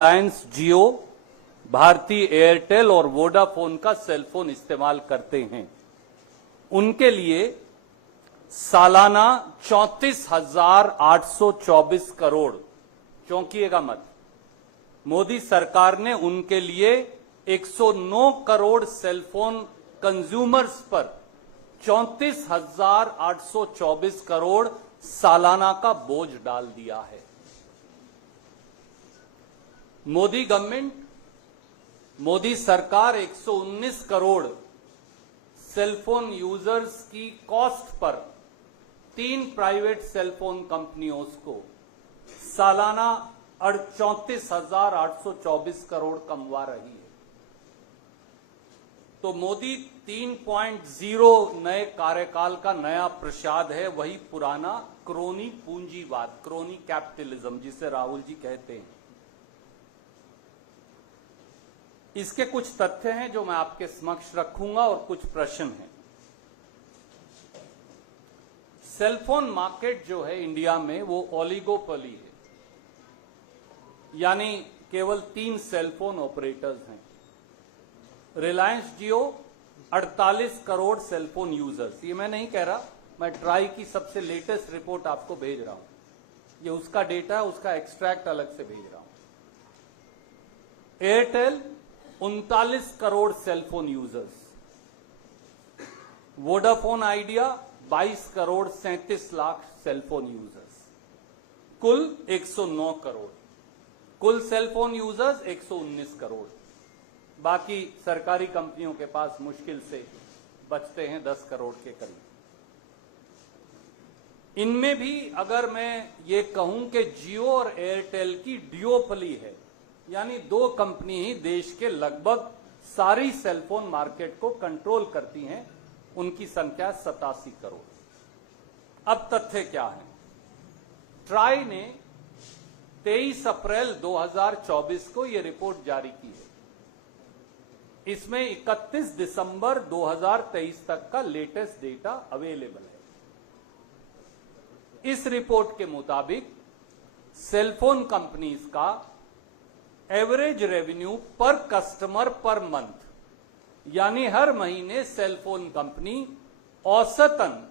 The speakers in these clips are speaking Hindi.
रिलायंस जियो, भारती एयरटेल और वोडाफोन का सेलफोन इस्तेमाल करते हैं, उनके लिए सालाना 34,824 करोड़, चौंकिएगा मत, मोदी सरकार ने उनके लिए 109 करोड़ सेलफोन कंज्यूमर्स पर 34,824 करोड़ सालाना का बोझ डाल दिया है। मोदी गवर्नमेंट, मोदी सरकार 119 करोड़ सेलफोन यूजर्स की कॉस्ट पर 3 प्राइवेट सेलफोन कंपनियों को सालाना 34,824 करोड़ कमवा रही है। तो मोदी 3.0 नए कार्यकाल का नया प्रसाद है, वही पुराना क्रोनी पूंजीवाद, क्रोनी कैपिटलिज्म जिसे राहुल जी कहते हैं। इसके कुछ तथ्य हैं जो मैं आपके समक्ष रखूंगा और कुछ प्रश्न हैं। सेलफोन मार्केट जो है इंडिया में वो ओलिगोपोली है, यानी केवल 3 सेलफोन ऑपरेटर्स हैं। रिलायंस जियो 48 करोड़ सेलफोन यूजर्स, ये मैं नहीं कह रहा, मैं ट्राई की सबसे लेटेस्ट रिपोर्ट आपको भेज रहा हूं, ये उसका डेटा है, उसका एक्सट्रैक्ट अलग से भेज रहा हूं। Airtel 39 crore cellphone users, Vodafone idea 22 crore 37 lakh cellphone users, कुल 109 करोड़, कुल सेलफोन यूजर्स 119 करोड़। बाकी सरकारी कंपनियों के पास मुश्किल से बचते हैं 10 करोड़ के करीब। इनमें भी अगर मैं ये कहूं कि जियो और एयरटेल की डियोपली है, यानी 2 कंपनी ही देश के लगभग सारी सेलफोन मार्केट को कंट्रोल करती हैं, उनकी संख्या 87 करोड़। अब तथ्य क्या है? ट्राई ने 23 अप्रैल 2024 को यह रिपोर्ट जारी की है। इसमें 31 दिसंबर 2023 तक का लेटेस्ट डेटा अवेलेबल है। इस रिपोर्ट के मुताबिक सेलफोन कंपनीज का एवरेज रेवेन्यू पर कस्टमर पर मंथ, यानी हर महीने सेलफोन कंपनी औसतन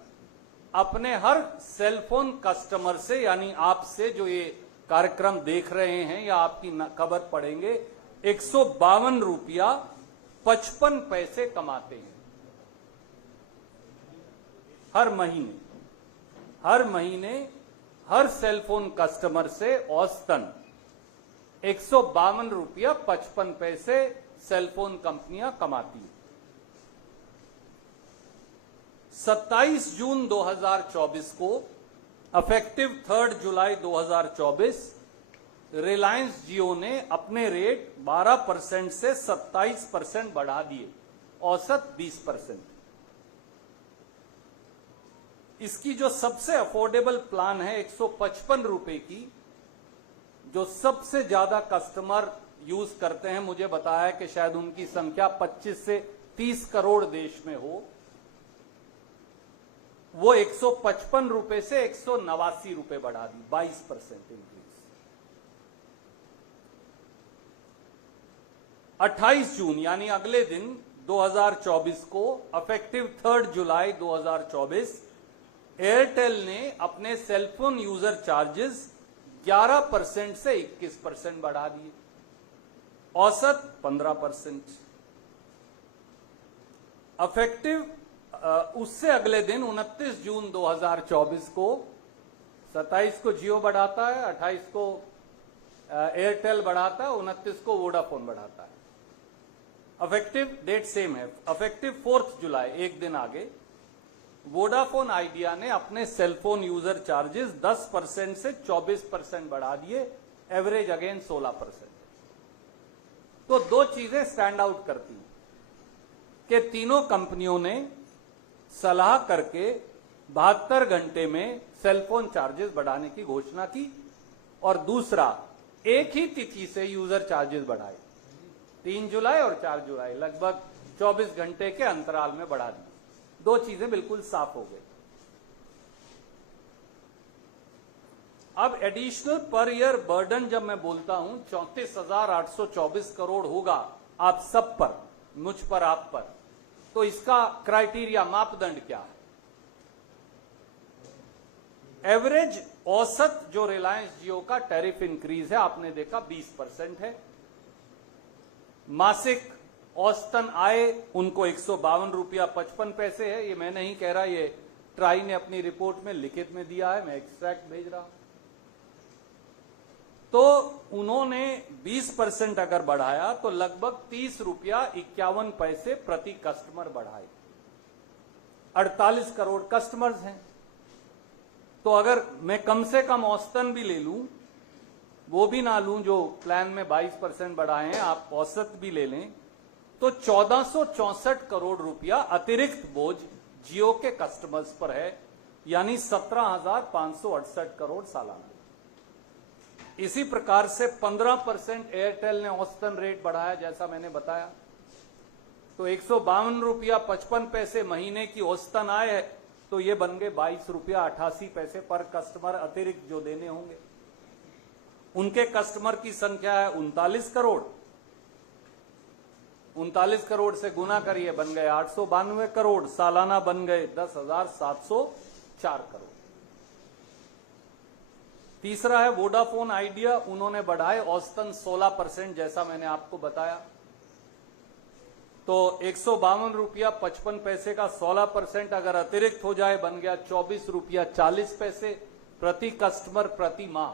अपने हर सेलफोन कस्टमर से, यानी आपसे जो ये कार्यक्रम देख रहे हैं या आपकी खबर पढ़ेंगे, 152 रुपया 55 पैसे कमाते हैं हर महीने। हर महीने हर सेलफोन कस्टमर से औसतन 152 रुपया 55 पैसे सेलफोन कंपनियां कमाती हैं। 27 जून 2024 को इफेक्टिव 3 जुलाई 2024 रिलायंस जियो ने अपने रेट 12% से 27% बढ़ा दिए, औसत 20%। इसकी जो सबसे अफोर्डेबल प्लान है 155 रुपए की, जो सबसे ज्यादा कस्टमर यूज करते हैं, मुझे बताया कि शायद उनकी संख्या 25 से 30 करोड़ देश में हो, वो 155 रुपए से 189 रुपए बढ़ा दी, 22% इंक्रीज। 28 जून यानी अगले दिन 2024 को इफेक्टिव 3 जुलाई 2024 एयरटेल ने अपने सेलफोन यूजर चार्जेस 11% से 21% बढ़ा दिए, औसत 15%। इफेक्टिव उससे अगले दिन 29 जून 2024 को, 27 को जियो बढ़ाता है, 28 को एयरटेल बढ़ाता है, 29 को वोडाफोन बढ़ाता है। इफेक्टिव डेट सेम है, इफेक्टिव 4 जुलाई, एक दिन आगे, वोडाफोन आइडिया ने अपने सेलफोन यूजर चार्जेस 10% से 24% बढ़ा दिए, एवरेज अगेन 16%। तो 2 चीजें स्टैंड आउट करती हैं कि तीनों कंपनियों ने सलाह करके 72 घंटे में सेलफोन चार्जेस बढ़ाने की घोषणा की, और दूसरा एक ही तिथि से यूजर चार्जेस बढ़ाए, 3 जुलाई और 4 जुलाई, लगभग 24 घंटे के अंतराल में बढ़ा दी। 2 चीजें बिल्कुल साफ हो गई। अब एडिशनल पर ईयर बर्डन जब मैं बोलता हूं 34,824 करोड़ होगा आप सब पर, मुझ पर, आप पर, तो इसका क्राइटेरिया, मापदंड क्या है? एवरेज औसत जो रिलायंस जियो का टैरिफ इंक्रीज है आपने देखा 20% है। मासिक औसतन आय उनको 152 रुपया 55 पैसे है। ये मैं नहीं कह रहा, ये ट्राई ने अपनी रिपोर्ट में लिखित में दिया है, मैं एक्सट्रैक्ट भेज रहा हूं। तो उन्होंने 20% अगर बढ़ाया तो लगभग 30 रुपया 51 पैसे प्रति कस्टमर बढ़ाए। 48 करोड़ कस्टमर्स हैं, तो अगर मैं कम से कम औसतन भी ले लूं, वो भी ना लूं जो प्लान में 22% बढ़ाए हैं, आप औसत भी ले लें, तो 1464 करोड़ रुपया अतिरिक्त बोझ जियो के कस्टमर्स पर है, यानी 17,568 करोड़ सालाना। इसी प्रकार से 15% एयरटेल ने औसतन रेट बढ़ाया, जैसा मैंने बताया, तो 152 रुपया 55 पैसे महीने की औसतन आय है, तो ये बन गए 22 रुपया 88 पैसे पर कस्टमर अतिरिक्त जो देने होंगे। उनके कस्टमर की संख्या है 39 करोड़। 39 करोड़ से गुना करिए, बन गए 892 करोड़, सालाना बन गए 10,704 करोड़। तीसरा है वोडाफोन आइडिया, उन्होंने बढ़ाए औसतन 16%, जैसा मैंने आपको बताया, तो 152 रुपया 55 पैसे का 16% अगर अतिरिक्त हो जाए बन गया 24 रुपया 40 पैसे प्रति कस्टमर प्रति माह।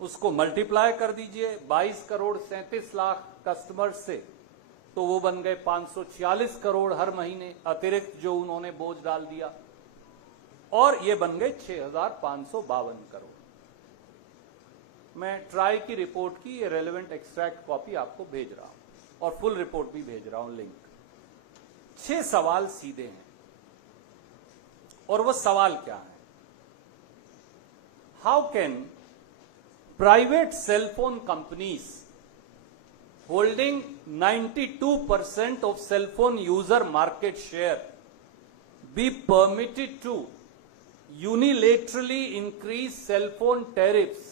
उसको मल्टीप्लाई कर दीजिए 22 करोड़ 37 लाख कस्टमर से, तो वो बन गए 546 करोड़ हर महीने अतिरिक्त जो उन्होंने बोझ डाल दिया, और ये बन गए 6,552 करोड़। मैं ट्राई की रिपोर्ट की ये रेलेवेंट एक्सट्रैक्ट कॉपी आपको भेज रहा हूं और फुल रिपोर्ट भी भेज रहा हूं, लिंक। 6 सवाल सीधे हैं, और वो सवाल क्या है? How can private cellphone companies holding 92% of cell phone user market share be permitted to unilaterally increase cell phone tariffs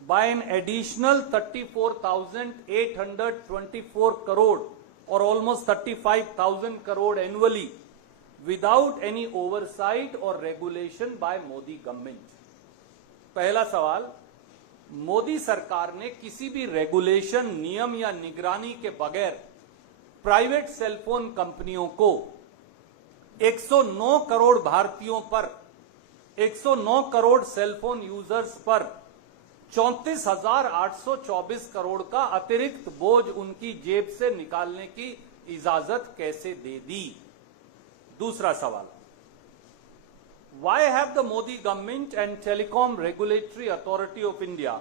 by an additional 34,824 crore or almost 35,000 crore annually without any oversight or regulation by Modi government? पहला सवाल, मोदी सरकार ने किसी भी रेगुलेशन, नियम या निगरानी के बगैर प्राइवेट सेलफोन कंपनियों को 109 करोड़ भारतीयों पर, 109 करोड़ सेलफोन यूजर्स पर 34,824 करोड़ का अतिरिक्त बोझ उनकी जेब से निकालने की इजाजत कैसे दे दी? दूसरा सवाल, why have the Modi government and Telecom Regulatory Authority of India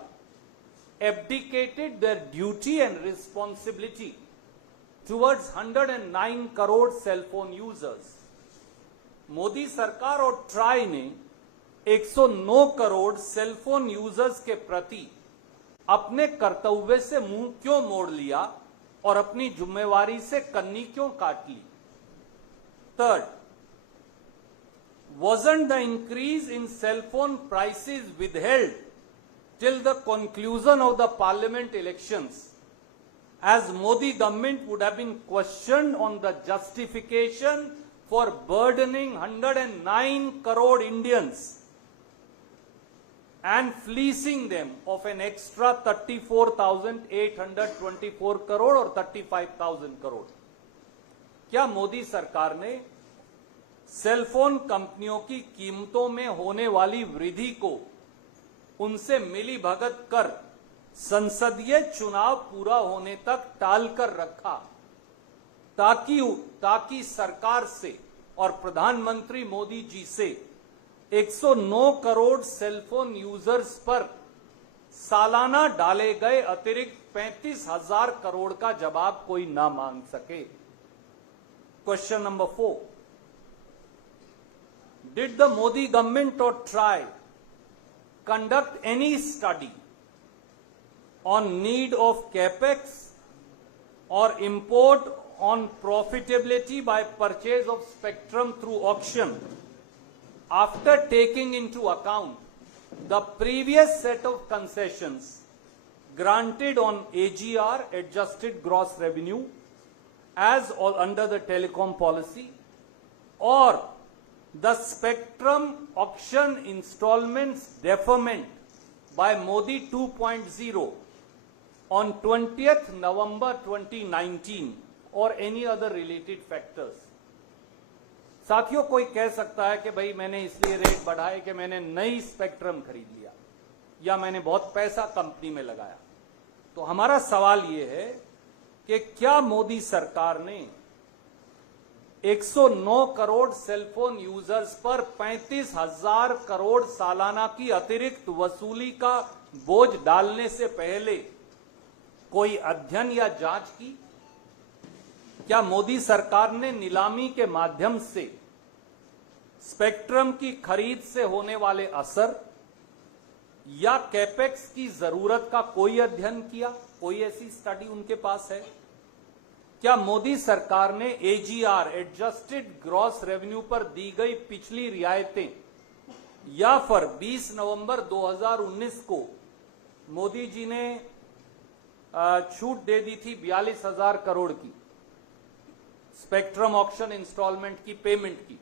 abdicated their duty and responsibility towards 109 crore cell phone users? Modi सरकार और ट्राई ने 109 करोड़ सेलफोन यूजर्स के प्रति अपने कर्तव्य से मुंह क्यों मोड़ लिया और अपनी जिम्मेवारी से कन्नी क्यों काट ली? Third, wasn't the increase in cell phone prices withheld till the conclusion of the parliament elections, as Modi government would have been questioned on the justification for burdening 109 crore Indians and fleecing them of an extra 34,824 crore or 35,000 crore? क्या मोदी सरकार ने सेलफोन कंपनियों की कीमतों में होने वाली वृद्धि को उनसे मिली भगत कर संसदीय चुनाव पूरा होने तक टाल कर रखा, ताकि सरकार से और प्रधानमंत्री मोदी जी से 109 करोड़ सेलफोन यूजर्स पर सालाना डाले गए अतिरिक्त 35,000 करोड़ का जवाब कोई ना मांग सके? Question number 4, did the Modi government or TRAI conduct any study on need of capex or import on profitability by purchase of spectrum through auction after taking into account the previous set of concessions granted on AGR, adjusted gross revenue, as or under the telecom policy, or the spectrum auction installments deferment by Modi 2.0 on 20th November 2019 or any other related factors. साथियों, कोई कह सकता है कि भाई मैंने इसलिए रेट बढ़ाए कि मैंने नई स्पेक्ट्रम खरीद लिया या मैंने बहुत पैसा कंपनी में लगाया। तो हमारा सवाल यह है कि क्या मोदी सरकार ने 109 करोड़ सेलफोन यूजर्स पर 35,000 करोड़ सालाना की अतिरिक्त वसूली का बोझ डालने से पहले कोई अध्ययन या जांच की? क्या मोदी सरकार ने नीलामी के माध्यम से स्पेक्ट्रम की खरीद से होने वाले असर या कैपेक्स की जरूरत का कोई अध्ययन किया? कोई ऐसी स्टडी उनके पास है? क्या मोदी सरकार ने AGR, एडजस्टेड ग्रॉस रेवेन्यू पर दी गई पिछली रियायतें या फिर 20 नवंबर 2019 को मोदी जी ने छूट दे दी थी 42,000 करोड़ की स्पेक्ट्रम ऑक्शन इंस्टॉलमेंट की पेमेंट की,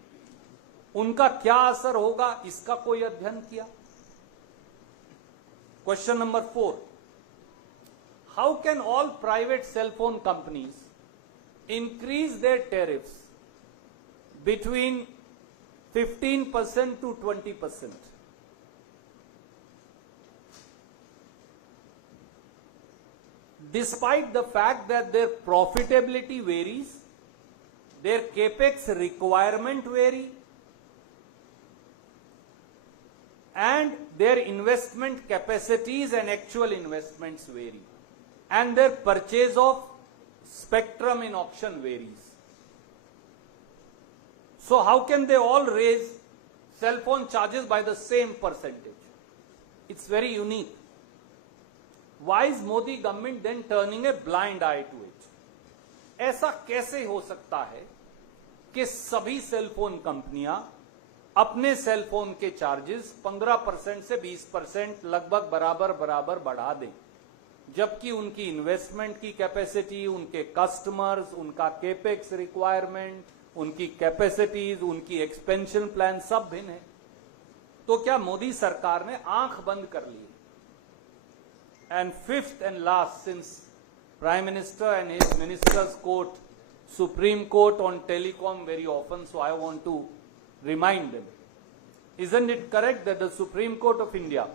उनका क्या असर होगा, इसका कोई अध्ययन किया? Question number 4, how can all private sale phone companies increase their tariffs between 15% to 20%? Despite the fact that their profitability varies, their capex requirement vary, and their investment capacities and actual investments vary, and their purchase of spectrum in auction varies. So how can they all raise cell phone charges by the same percentage? It's very unique. Why is Modi government then turning a blind eye to it? ऐसा कैसे हो सकता है कि सभी सेल फोन कंपनियां अपने सेल फोन के चार्जेस 15% से 20% लगभग बराबर बराबर बढ़ा दें, जबकि उनकी इन्वेस्टमेंट की कैपेसिटी, उनके कस्टमर्स, उनका केपेक्स रिक्वायरमेंट, उनकी कैपेसिटीज, उनकी एक्सपेंशन प्लान सब भिन्न है? तो क्या मोदी सरकार ने आंख बंद कर ली? And fifth and last, since prime minister and his ministers quote supreme court on telecom very often, so I want to remind them, isn't it correct that the Supreme Court of India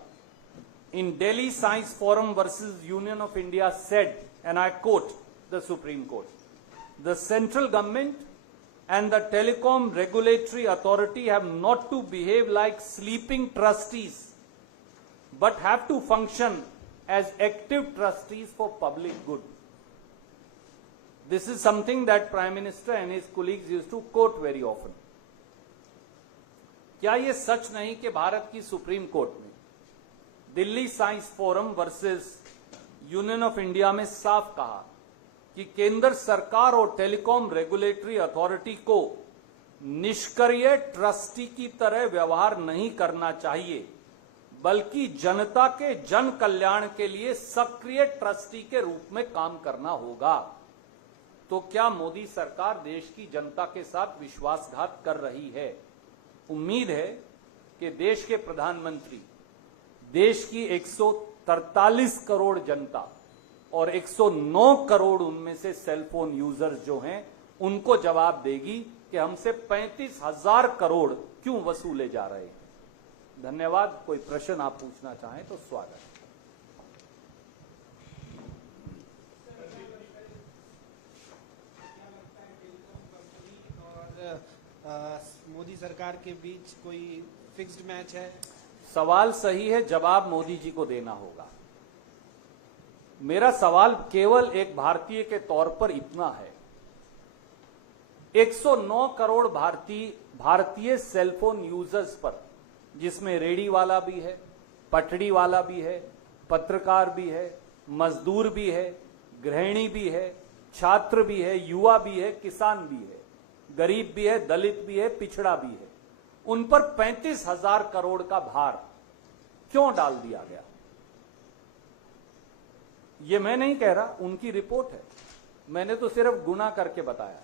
in Delhi Science Forum versus Union of India said, and I quote the Supreme Court, the central government and the telecom regulatory authority have not to behave like sleeping trustees, but have to function as active trustees for public good. This is something that Prime Minister and his colleagues used to quote very often. क्या ये सच नहीं कि भारत की सुप्रीम कोर्ट में Delhi science forum versus union of India में साफ कहा कि केंद्र सरकार और टेलीकॉम रेगुलेटरी अथॉरिटी को निष्क्रिय ट्रस्टी की तरह व्यवहार नहीं करना चाहिए, बल्कि जनता के जन कल्याण के लिए सक्रिय ट्रस्टी के रूप में काम करना होगा? तो क्या मोदी सरकार देश की जनता के साथ विश्वासघात कर रही है? उम्मीद है कि देश के प्रधानमंत्री देश की 143 करोड़ जनता और 109 करोड़ उनमें से सेलफोन यूजर्स जो हैं उनको जवाब देगी कि हमसे 35,000 करोड़ क्यों वसूले जा रहे हैं। धन्यवाद। कोई प्रश्न आप पूछना चाहें तो स्वागत। मोदी सरकार के बीच कोई फिक्स्ड मैच है? सवाल सही है, जवाब मोदी जी को देना होगा। मेरा सवाल केवल एक भारतीय के तौर पर इतना है, 109 करोड़ भारतीय सेलफोन यूजर्स पर, जिसमें रेडी वाला भी है, पटड़ी वाला भी है, पत्रकार भी है, मजदूर भी है, गृहिणी भी है, छात्र भी है, युवा भी है, किसान भी है, गरीब भी है, दलित भी है, पिछड़ा भी है, उन पर 35,000 करोड़ का भार क्यों डाल दिया गया? ये मैं नहीं कह रहा, उनकी रिपोर्ट है, मैंने तो सिर्फ गुना करके बताया,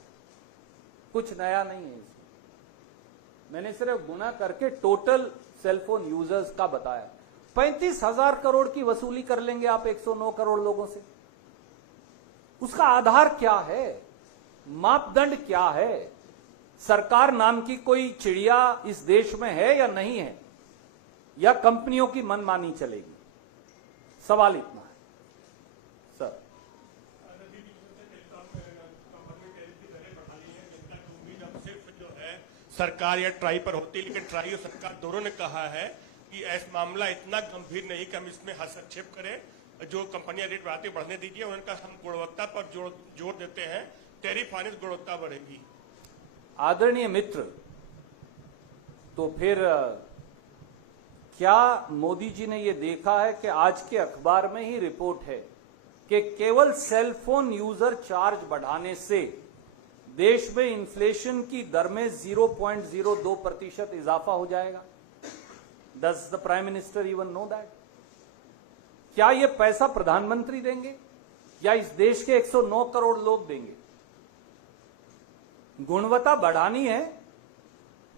कुछ नया नहीं है इसमें। मैंने सिर्फ गुना करके टोटल सेलफोन यूजर्स का बताया। 35,000 करोड़ की वसूली कर लेंगे आप 109 करोड़ लोगों से। उसका आधार क्या है, मापदंड क्या है? सरकार नाम की कोई चिड़िया इस देश में है या नहीं है, या कंपनियों की मनमानी चलेगी? सवाल इतना है सर। सरकार या ट्राई पर होती, लेकिन ट्राई और सरकार दोनों ने कहा है कि ऐसा मामला इतना गंभीर नहीं कि हम इसमें हस्तक्षेप करें। जो कंपनियां रेट बढ़ने दीजिए, उनका हम गुणवत्ता पर जोर देते हैं, टैरिफ आने से गुणवत्ता बढ़ेगी। आदरणीय मित्र, तो फिर क्या मोदी जी ने यह देखा है कि आज के अखबार में ही रिपोर्ट है कि केवल सेलफोन यूजर चार्ज बढ़ाने से देश में इन्फ्लेशन की दर में 0.02% इजाफा हो जाएगा? Does the Prime Minister even know that? क्या यह पैसा प्रधानमंत्री देंगे या इस देश के 109 करोड़ लोग देंगे? गुणवत्ता बढ़ानी है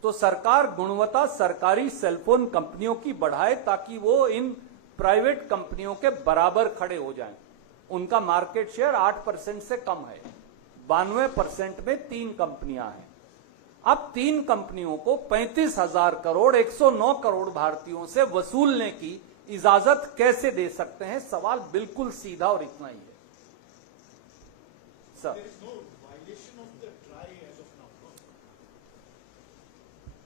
तो सरकार गुणवत्ता सरकारी सेलफोन कंपनियों की बढ़ाए, ताकि वो इन प्राइवेट कंपनियों के बराबर खड़े हो जाएं। उनका मार्केट शेयर 8% से कम है, 92% में 3 कंपनियां हैं। अब 3 कंपनियों को 35,000 करोड़ 109 करोड़ भारतीयों से वसूलने की इजाजत कैसे दे सकते हैं? सवाल बिल्कुल सीधा और इतना ही है sir.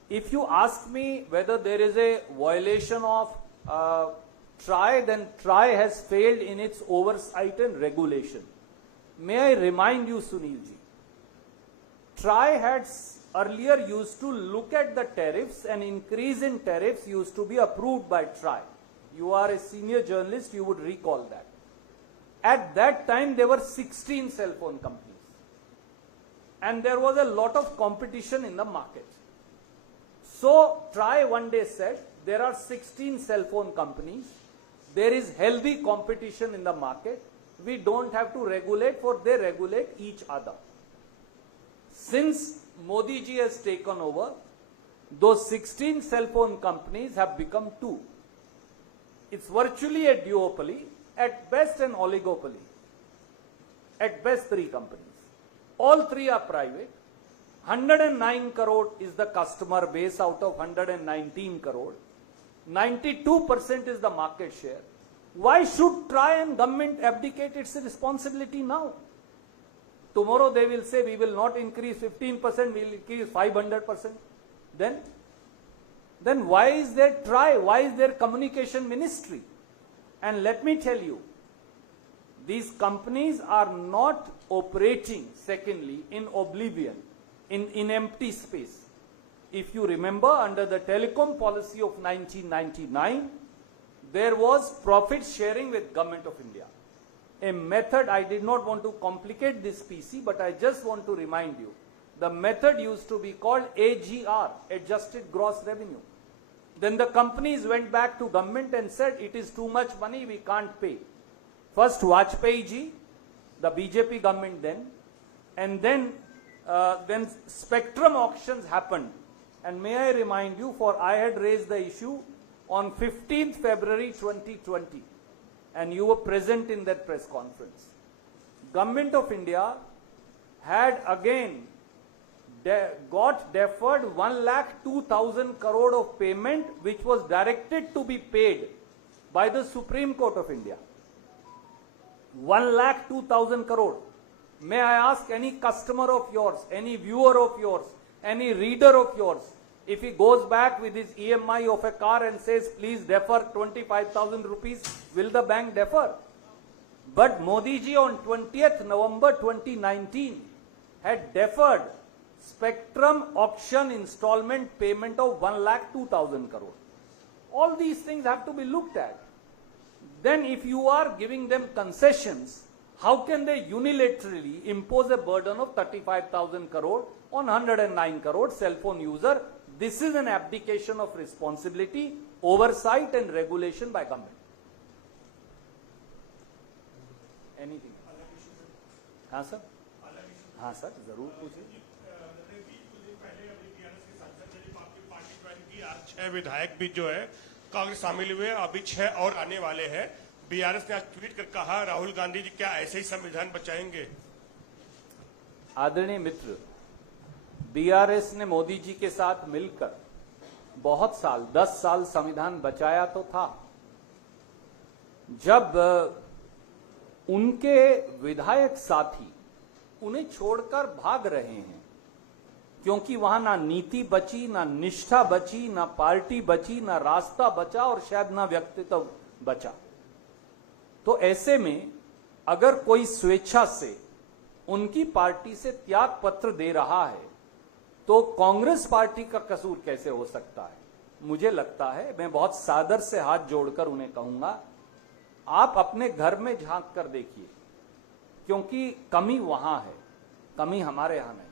If you ask me whether there is a violation of TRAI, then TRAI has failed in its oversight and regulation. May I remind you, Sunil ji, TRAI had earlier used to look at the tariffs, and increase in tariffs used to be approved by TRAI. You are a senior journalist, you would recall that. At that time, there were 16 cell phone companies, and there was a lot of competition in the market. So TRAI one day said, there are 16 cell phone companies, there is healthy competition in the market, we don't have to regulate, for they regulate each other. Since Modi ji has taken over, those 16 cell phone companies have become 2. It's virtually a duopoly, at best an oligopoly, at best 3 companies. All 3 are private. 109 crore is the customer base out of 119 crore. 92% is the market share. Why should TRAI and government abdicate its responsibility now? Tomorrow they will say we will not increase 15%, we will increase 500%. Then why is there TRAI? Why is there communication ministry? And let me tell you, these companies are not operating, secondly, in oblivion, in empty space. If you remember, under the telecom policy of 1999, there was profit sharing with Government of India. A method, I did not want to complicate this PC, but I just want to remind you, the method used to be called AGR, Adjusted Gross Revenue. Then the companies went back to government and said, it is too much money, we can't pay. First Vajpayee ji, the BJP government and then spectrum auctions happened. And may I remind you, for I had raised the issue on 15th February 2020, and you were present in that press conference. Government of India had again got deferred 1,02,000 crore of payment, which was directed to be paid by the Supreme Court of India. 1,02,000 crore. May I ask any customer of yours, any viewer of yours, any reader of yours, if he goes back with his EMI of a car and says, please defer 25,000 rupees, will the bank defer? But Modi ji on 20th November 2019 had deferred spectrum auction installment payment of 1,02,000 crore. All these things have to be looked at. Then if you are giving them concessions, how can they unilaterally impose a burden of 35,000 crore on 109 crore cell phone user? This is an abdication of responsibility. oversight and regulation by government. Anything? हाँ सर, हाँ सर, जरूर पूछिए। आज 6 विधायक भी जो है कांग्रेस शामिल हुए, अभी 6 और आने वाले हैं। बीआरएस ने आज ट्वीट कर कहा, राहुल गांधी जी क्या ऐसे ही संविधान बचाएंगे? आदरणीय मित्र, बीआरएस ने मोदी जी के साथ मिलकर बहुत साल, 10 साल संविधान बचाया तो था। जब उनके विधायक साथी उन्हें छोड़कर भाग रहे हैं, क्योंकि वहां ना नीति बची, ना निष्ठा बची, ना पार्टी बची, ना रास्ता बचा और शायद ना व्यक्तित्व बचा, तो ऐसे में अगर कोई स्वेच्छा से उनकी पार्टी से त्याग पत्र दे रहा है तो कांग्रेस पार्टी का कसूर कैसे हो सकता है? मुझे लगता है, मैं बहुत सादर से हाथ जोड़कर उन्हें कहूंगा, आप अपने घर में झांक कर देखिए, क्योंकि कमी वहां है, कमी हमारे यहां नहीं।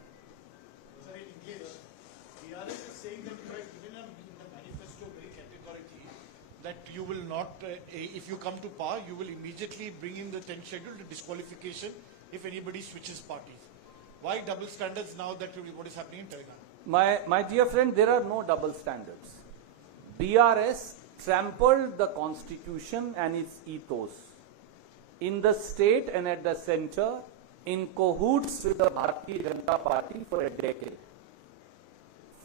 That you will not, if you come to power, you will immediately bring in the 10th schedule to disqualification if anybody switches parties. Why double standards now that what is happening in Telangana? My dear friend, there are no double standards. BRS trampled the constitution and its ethos in the state and at the center in cahoots with the Bharatiya Janata Party for a decade.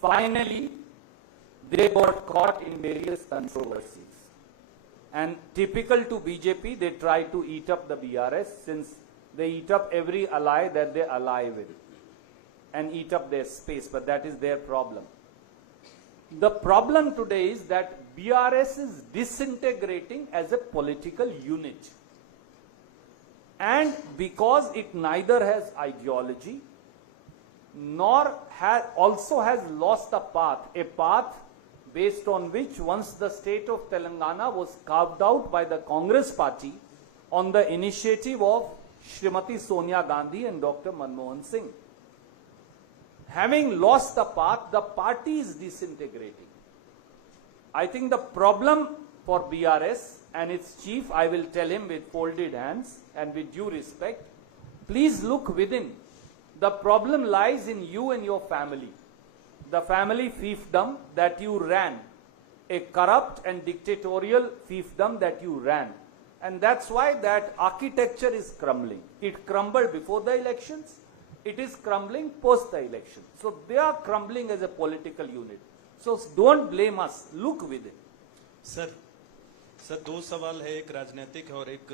Finally, they got caught in various controversies. And typical to BJP, they try to eat up the BRS, since they eat up every ally that they ally with and eat up their space, but that is their problem. The problem today is that BRS is disintegrating as a political unit. And because it neither has ideology nor also has lost a path based on which once the state of Telangana was carved out by the Congress party on the initiative of Srimati Sonia Gandhi and Dr. Manmohan Singh. Having lost the path, the party is disintegrating. I think the problem for BRS and its chief, I will tell him with folded hands and with due respect, please look within. The problem lies in you and your family. The family fiefdom that you ran, a corrupt and dictatorial fiefdom that you ran. And that's why that architecture is crumbling. It crumbled before the elections. It is crumbling post the election. So they are crumbling as a political unit. So don't blame us. Look within. Sir 2 सवाल है, एक राजनीतिक है और एक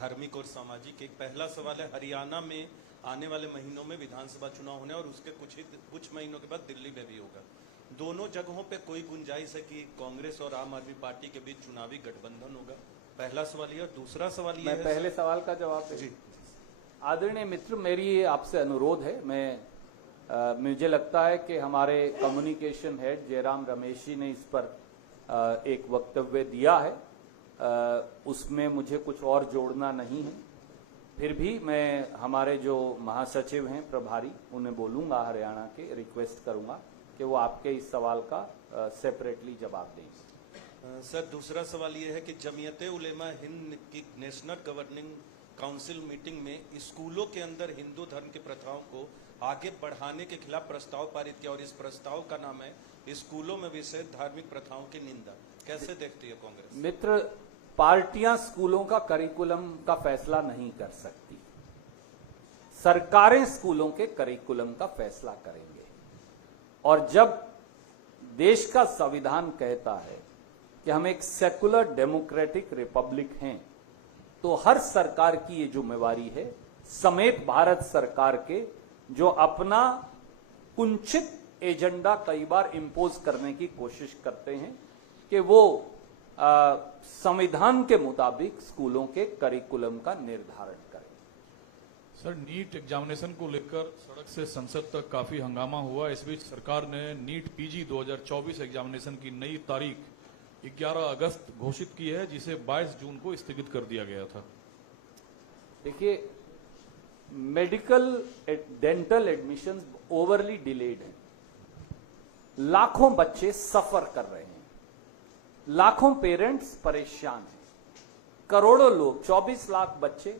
धार्मिक और सामाजिक। एक पहला सवाल है, हरियाणा में आने वाले महीनों में विधानसभा चुनाव होने और उसके कुछ महीनों के बाद दिल्ली में भी होगा। दोनों जगहों पे कोई गुंजाइश है कि कांग्रेस और आम आदमी पार्टी के बीच चुनावी गठबंधन होगा? पहला सवाल ये। और दूसरा सवाल ये है, पहले सवाल का जवाब जी। आदरणीय मित्र, मेरी आपसे अनुरोध है, मुझे लगता है कि हमारे कम्युनिकेशन हेड जयराम रमेश जी ने इस पर एक वक्तव्य दिया है, उसमें मुझे कुछ और जोड़ना नहीं है। फिर भी मैं हमारे जो महासचिव हैं प्रभारी, उन्हें बोलूंगा, हरियाणा के, रिक्वेस्ट करूंगा कि वो आपके इस सवाल का सेपरेटली जवाब दें। सर दूसरा सवाल ये है कि जमीयते उलेमा हिंद की नेशनल गवर्निंग काउंसिल मीटिंग में स्कूलों के अंदर हिंदू धर्म की प्रथाओं को आगे बढ़ाने के खिलाफ प्रस्ताव पारित किया और इस प्रस्ताव का नाम है स्कूलों में विशेष धार्मिक प्रथाओं की निंदा। कैसे देखती है कांग्रेस? मित्र, पार्टियां स्कूलों का करिकुलम का फैसला नहीं कर सकती, सरकारें स्कूलों के करिकुलम का फैसला करेंगे। और जब देश का संविधान कहता है कि हम एक सेकुलर डेमोक्रेटिक रिपब्लिक हैं, तो हर सरकार की ये जिम्मेवारी है, समेत भारत सरकार के, जो अपना कुंचित एजेंडा कई बार इंपोज करने की कोशिश करते हैं, कि वो संविधान के मुताबिक स्कूलों के करिकुलम का निर्धारण करें। सर, नीट एग्जामिनेशन को लेकर सड़क से संसद तक काफी हंगामा हुआ। इस बीच सरकार ने नीट पीजी 2024 एग्जामिनेशन की नई तारीख 11 अगस्त घोषित की है, जिसे 22 जून को स्थगित कर दिया गया था। देखिए, medical dental admission overly delayed है, लाखों बच्चे सफर कर रहे हैं। लाखों पेरेंट्स परेशान हैं, करोड़ों लोग, 24 लाख बच्चे,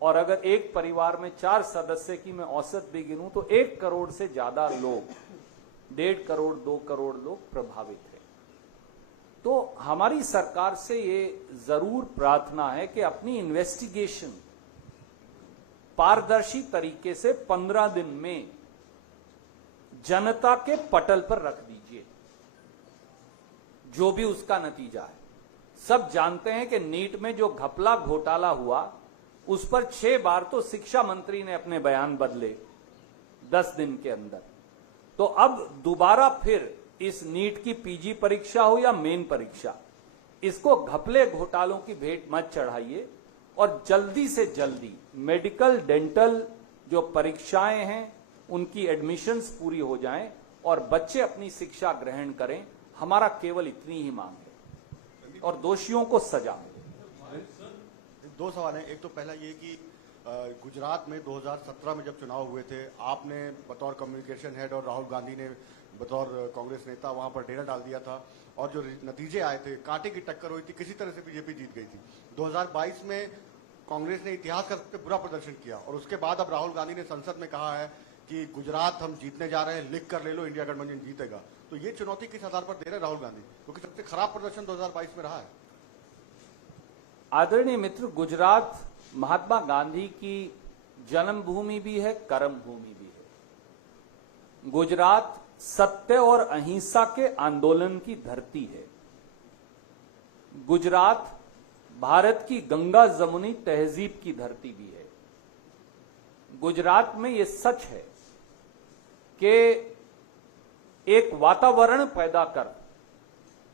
और अगर एक परिवार में 4 सदस्य की मैं औसत भी गिनूं तो 1 करोड़ से ज्यादा लोग, 1.5 करोड़ 2 करोड़ लोग प्रभावित हैं। तो हमारी सरकार से ये जरूर प्रार्थना है कि अपनी इन्वेस्टिगेशन पारदर्शी तरीके से 15 दिन में जनता के पटल पर रख दीजिए, जो भी उसका नतीजा है। सब जानते हैं कि नीट में जो घपला घोटाला हुआ उस पर 6 बार तो शिक्षा मंत्री ने अपने बयान बदले 10 दिन के अंदर। तो अब दोबारा फिर इस नीट की पीजी परीक्षा हो या मेन परीक्षा, इसको घपले घोटालों की भेंट मत चढ़ाइए और जल्दी से जल्दी मेडिकल डेंटल जो परीक्षाएं हैं उनकी एडमिशन्स पूरी हो जाएं और बच्चे अपनी शिक्षा ग्रहण करें। हमारा केवल इतनी ही मांग है और दोषियों को सजा मिले। 2 सवाल हैं। एक तो पहला ये कि गुजरात में 2017 में जब चुनाव हुए थे, आपने बतौर कम्युनिकेशन हेड और राहुल गांधी ने बतौर कांग्रेस नेता वहां पर डेरा डाल दिया था और जो नतीजे आए थे कांटे की टक्कर हुई थी, किसी तरह से बीजेपी जीत गई थी। 2022 में कांग्रेस ने इतिहास का सबसे बुरा प्रदर्शन किया और उसके बाद अब राहुल गांधी ने संसद में कहा है कि गुजरात हम जीतने जा रहे हैं, लिख कर ले लो, इंडिया गठबंधन जीतेगा। तो ये चुनौती किस आधार पर दे रहे राहुल गांधी, क्योंकि सबसे खराब प्रदर्शन 2022 में रहा है। आदरणीय मित्र, गुजरात महात्मा गांधी की जन्मभूमि भी है, कर्म भूमि भी है। गुजरात सत्य और अहिंसा के आंदोलन की धरती है। गुजरात भारत की गंगा जमुनी तहजीब की धरती भी है। गुजरात में यह सच है कि एक वातावरण पैदा कर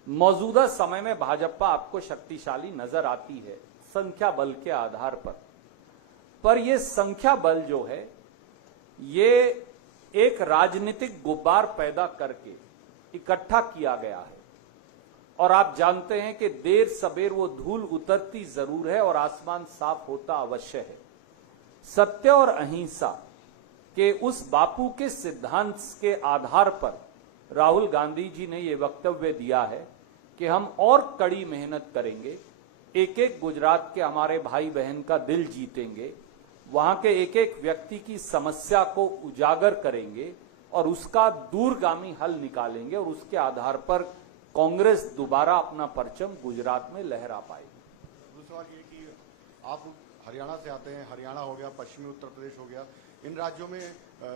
मौजूदा समय में भाजपा आपको शक्तिशाली नजर आती है संख्या बल के आधार पर यह संख्या बल जो है ये एक राजनीतिक गुब्बार पैदा करके इकट्ठा किया गया है और आप जानते हैं कि देर सबेर वो धूल उतरती जरूर है और आसमान साफ होता अवश्य है। सत्य और अहिंसा के उस बापू के सिद्धांत के आधार पर राहुल गांधी जी ने यह वक्तव्य दिया है कि हम और कड़ी मेहनत करेंगे, एक एक गुजरात के हमारे भाई बहन का दिल जीतेंगे, वहां के एक एक व्यक्ति की समस्या को उजागर करेंगे और उसका दूरगामी हल निकालेंगे और उसके आधार पर कांग्रेस दोबारा अपना परचम गुजरात में लहरा पाएगी। दूसरा सवाल ये कि आप हरियाणा से आते हैं, हरियाणा हो गया, पश्चिमी उत्तर प्रदेश हो गया, इन राज्यों में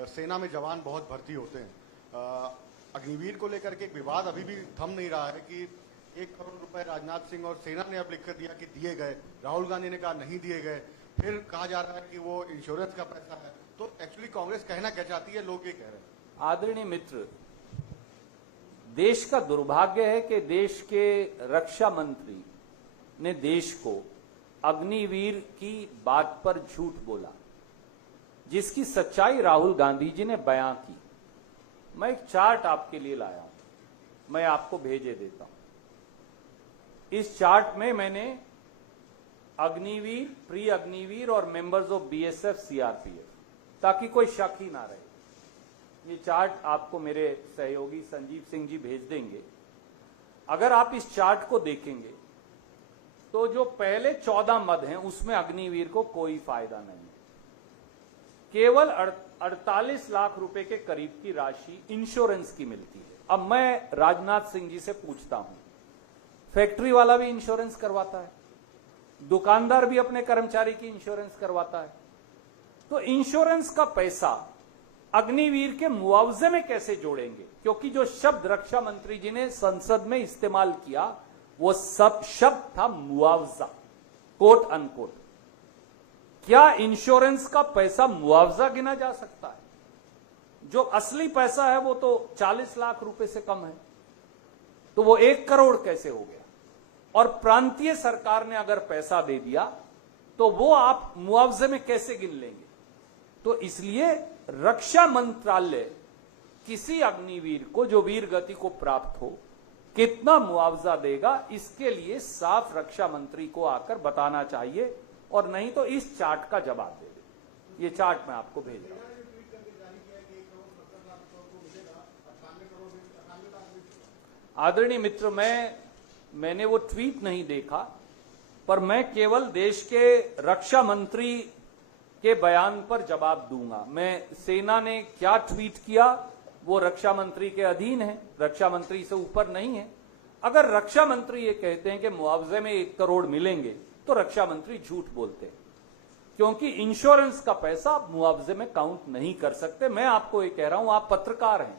सेना में जवान बहुत भर्ती होते हैं। अग्निवीर को लेकर के एक विवाद अभी भी थम नहीं रहा है कि 1 करोड़ रुपए राजनाथ सिंह और सेना ने अब लिख कर दिया कि दिए गए, राहुल गांधी ने कहा नहीं दिए गए, फिर कहा जा रहा है कि वो इंश्योरेंस का पैसा है। तो एक्चुअली कांग्रेस कहना क्या चाहती है, लोग ये कह रहे हैं। आदरणीय मित्र, देश का दुर्भाग्य है कि देश के रक्षा मंत्री ने देश को अग्निवीर की बात पर झूठ बोला, जिसकी सच्चाई राहुल गांधी जी ने बयां की। मैं एक चार्ट आपके लिए लाया हूं, मैं आपको भेजे देता हूं। इस चार्ट में मैंने अग्निवीर, प्री अग्निवीर और मेंबर्स ऑफ बीएसएफ, सीआरपीएफ, ताकि कोई शक ही ना रहे, ये चार्ट आपको मेरे सहयोगी संजीव सिंह जी भेज देंगे। अगर आप इस चार्ट को देखेंगे तो जो पहले 14 मद हैं उसमें अग्निवीर को कोई फायदा नहीं है। केवल 48 लाख रुपए के करीब की राशि इंश्योरेंस की मिलती है। अब मैं राजनाथ सिंह जी से पूछता हूं, फैक्ट्री वाला भी इंश्योरेंस करवाता है, दुकानदार भी अपने कर्मचारी की इंश्योरेंस करवाता है, तो इंश्योरेंस का पैसा अग्निवीर के मुआवजे में कैसे जोड़ेंगे? क्योंकि जो शब्द रक्षा मंत्री जी ने संसद में इस्तेमाल किया वो सब शब्द था मुआवजा, कोट अनकोट। क्या इंश्योरेंस का पैसा मुआवजा गिना जा सकता है? जो असली पैसा है वो तो 40 लाख रुपए से कम है, तो वो 1 करोड़ कैसे हो गया? और प्रांतीय सरकार ने अगर पैसा दे दिया तो वो आप मुआवजे में कैसे गिन लेंगे? तो इसलिए रक्षा मंत्रालय किसी अग्निवीर को जो वीर गति को प्राप्त हो कितना मुआवजा देगा, इसके लिए साफ रक्षा मंत्री को आकर बताना चाहिए, और नहीं तो इस चार्ट का जवाब दे दे। ये चार्ट मैं आपको भेज रहा हूं। आदरणीय मित्र, मैं मैंने वो ट्वीट नहीं देखा, पर मैं केवल देश के रक्षा मंत्री के बयान पर जवाब दूंगा। मैं सेना ने क्या ट्वीट किया वो रक्षा मंत्री के अधीन है, रक्षा मंत्री से ऊपर नहीं है। अगर रक्षा मंत्री ये कहते हैं कि मुआवजे में 1 करोड़ मिलेंगे तो रक्षा मंत्री झूठ बोलते हैं, क्योंकि इंश्योरेंस का पैसा आप मुआवजे में काउंट नहीं कर सकते। मैं आपको ये कह रहा हूं, आप पत्रकार हैं,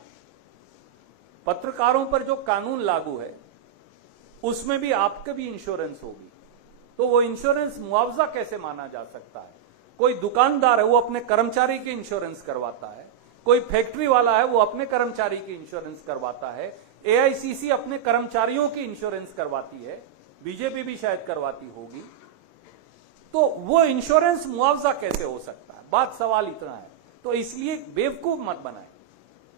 पत्रकारों पर जो कानून लागू है उसमें भी आपके भी इंश्योरेंस होगी, तो वो इंश्योरेंस मुआवजा कैसे माना जा सकता है? कोई दुकानदार है वो अपने कर्मचारी के इंश्योरेंस करवाता है, कोई फैक्ट्री वाला है वो अपने कर्मचारी की इंश्योरेंस करवाता है, एआईसीसी अपने कर्मचारियों की इंश्योरेंस करवाती है, बीजेपी भी शायद करवाती होगी, तो वो इंश्योरेंस मुआवजा कैसे हो सकता है? बात सवाल इतना है। तो इसलिए बेवकूफ मत बनाए।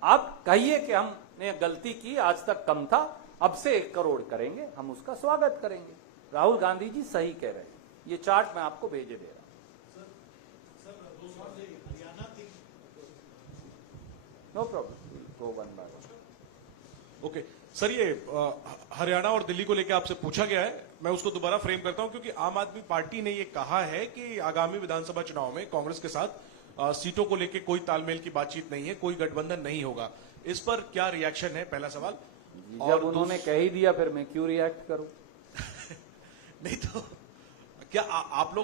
आप कहिए कि हमने गलती की, आज तक कम था, अब से 1 करोड़ करेंगे, हम उसका स्वागत करेंगे। राहुल गांधी जी सही कह रहे हैं। ये चार्ट मैं आपको भेजे दे रहा हूं। No problem, go one by one. Okay sir, ये हरियाणा और दिल्ली को लेकर आपसे पूछा गया है, मैं उसको दोबारा फ्रेम करता हूं, क्योंकि आम आदमी पार्टी ने ये कहा है कि आगामी विधानसभा चुनाव में कांग्रेस के साथ सीटों को लेकर कोई तालमेल की बातचीत नहीं है, कोई गठबंधन नहीं होगा। इस पर क्या रिएक्शन है, पहला सवाल। जब उन्होंने कह ही दिया फिर मैं क्यों रिएक्ट करूं? नहीं तो क्या आप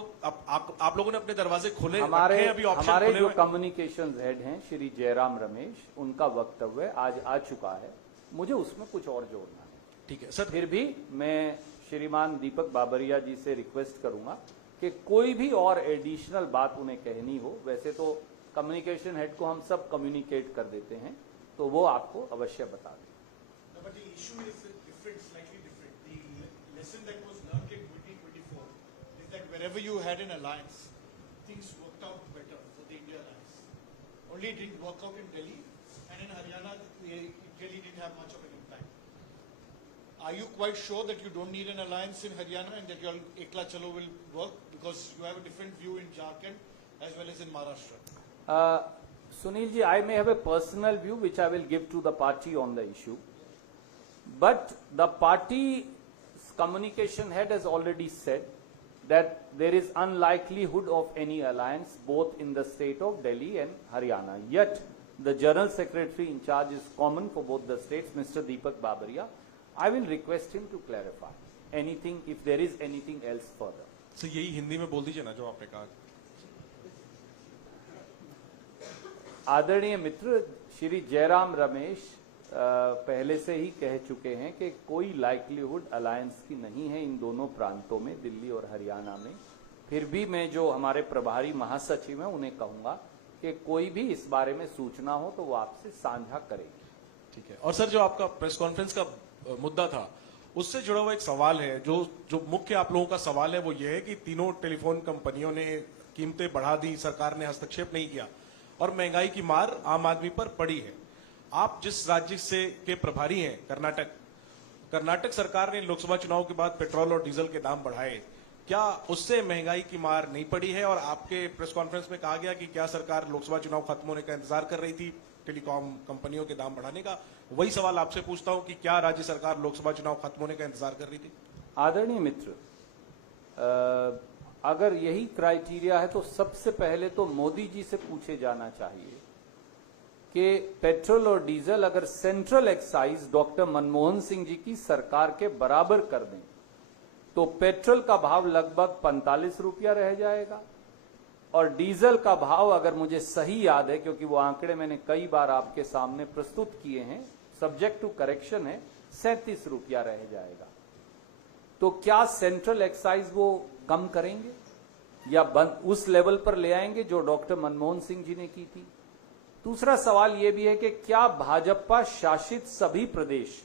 लोगों ने अपने दरवाजे खोले हमारे रखे, अभी ऑप्शन हमारे खुले जो हुए? कम्युनिकेशन हेड हैं श्री जयराम रमेश, उनका वक्तव्य आज आ चुका है, मुझे उसमें कुछ और जोड़ना है। ठीक है सर। फिर भी मैं श्रीमान दीपक बाबरिया जी से रिक्वेस्ट करूंगा कि कोई भी और एडिशनल बात उन्हें कहनी हो, वैसे तो कम्युनिकेशन हेड को हम सब कम्युनिकेट कर देते हैं, तो वो आपको अवश्य बता दें। But the issue is different, slightly different. The lesson that was learned in 2024 is that wherever you had an alliance, things worked out better for the India alliance. Only it didn't work out in Delhi, and in Haryana, it really didn't have much of an impact. Are you quite sure that you don't need an alliance in Haryana and that your Ekla Chalo will work? Because you have a different view in Jharkhand as well as in Maharashtra. Sunil ji, I may have a personal view which I will give to the party on the issue. But the party's communication head has already said that there is unlikelihood of any alliance both in the state of Delhi and Haryana. Yet the General Secretary in charge is common for both the states, Mr. Deepak Babaria. I will request him to clarify anything if there is anything else further. Sir यही हिंदी में बोल दीजिए ना जो आपने कहा। आदरणीय मित्र श्री जयराम रमेश पहले से ही कह चुके हैं कि कोई लाइक्लीहुड अलायंस की नहीं है इन दोनों प्रांतों में, दिल्ली और हरियाणा में। फिर भी मैं जो हमारे प्रभारी महासचिव हैं उन्हें कहूंगा कि कोई भी इस बारे में सूचना हो तो वो आपसे साझा करेंगे। ठीक है। और सर जो आपका प्रेस कॉन्फ्रेंस का मुद्दा था उससे जुड़ा हुआ एक सवाल है, जो मुख्य आप लोगों का सवाल है वो ये है कि तीनों टेलीफोन कंपनियों ने कीमतें बढ़ा दी, सरकार ने हस्तक्षेप नहीं किया और महंगाई की मार आम आदमी पर पड़ी है। आप जिस राज्य से के प्रभारी हैं, कर्नाटक सरकार ने लोकसभा चुनाव के बाद पेट्रोल और डीजल के दाम बढ़ाए, क्या उससे महंगाई की मार नहीं पड़ी है? और आपके प्रेस कॉन्फ्रेंस में कहा गया कि क्या सरकार लोकसभा चुनाव खत्म होने का इंतजार कर रही थी टेलीकॉम कंपनियों के दाम बढ़ाने का? वही सवाल आपसे पूछता हूं कि क्या राज्य सरकार लोकसभा चुनाव खत्म होने का इंतजार कर रही थी? आदरणीय मित्र, अगर यही क्राइटेरिया है तो सबसे पहले तो मोदी जी से पूछे जाना चाहिए कि पेट्रोल और डीजल अगर central excise doctor Manmohan Singh ji की सरकार के बराबर कर दें तो पेट्रोल का भाव लगभग 45 रुपया रह जाएगा और डीजल का भाव, अगर मुझे सही याद है क्योंकि वो आंकड़े मैंने कई बार आपके सामने प्रस्तुत किए हैं, सब्जेक्ट टू करेक्शन है, 37 रुपया रह जाएगा। तो क्या सेंट्रल एक्साइज वो कम करेंगे या बंद उस लेवल पर ले आएंगे जो डॉक्टर मनमोहन सिंह जी ने की थी? दूसरा सवाल यह भी है कि क्या भाजपा शासित सभी प्रदेश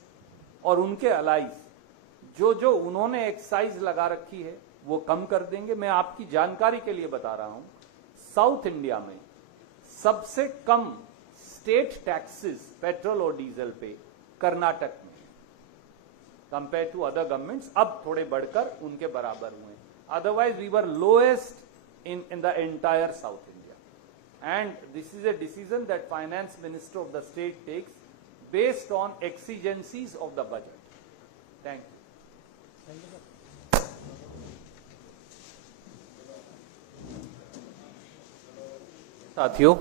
और उनके अलाइज जो उन्होंने एक्साइज लगा रखी है वो कम कर देंगे? मैं आपकी जानकारी के लिए बता रहा हूं, साउथ इंडिया में सबसे कम स्टेट टैक्सेस पेट्रोल और डीजल पे कर्नाटक में, कंपेयर टू अदर गवर्नमेंट्स अब थोड़े बढ़कर उनके बराबर हुए। Otherwise we were lowest in the entire South India, and this is a decision that finance minister of the state takes based on exigencies of the budget. Thank you. साथियों,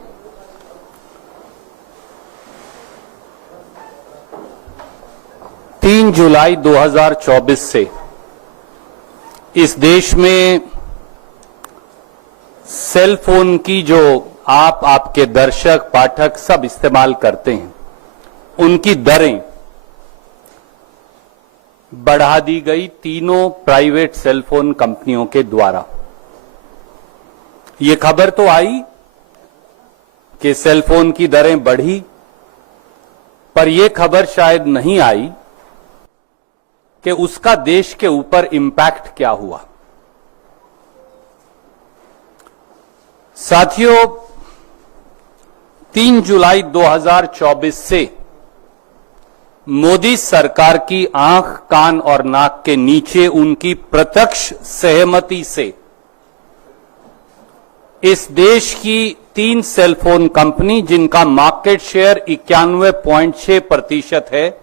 तीन जुलाई 2024 से इस देश में सेल फोन की जो आपके दर्शक पाठक सब इस्तेमाल करते हैं, उनकी दरें बढ़ा दी गई तीनों प्राइवेट सेल फोन कंपनियों के द्वारा। ये खबर तो आई कि सेल फोन की दरें बढ़ी, पर यह खबर शायद नहीं आई कि उसका देश के ऊपर इंपैक्ट क्या हुआ। साथियों, 3 जुलाई 2024 से मोदी सरकार की आंख, कान और नाक के नीचे उनकी प्रत्यक्ष सहमति से इस देश की 3 सेल फोन कंपनी, जिनका मार्केट शेयर 91.6% है,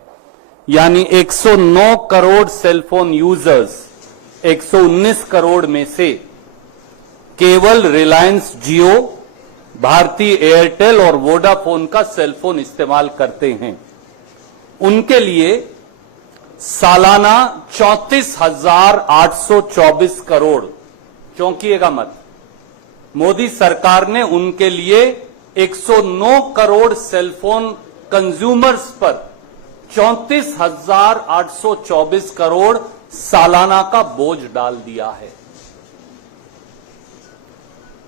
यानी 109 crore cell phone users 119 crore में से केवल रिलायंस जियो, भारती एयरटेल और वोडाफोन का सेल फोन इस्तेमाल करते हैं, उनके लिए सालाना 34,824 करोड़, चौंकिएगा मत, मोदी सरकार ने उनके लिए 109 करोड़ सेल फोन कंज्यूमर्स पर 34,824 करोड़ सालाना का बोझ डाल दिया है।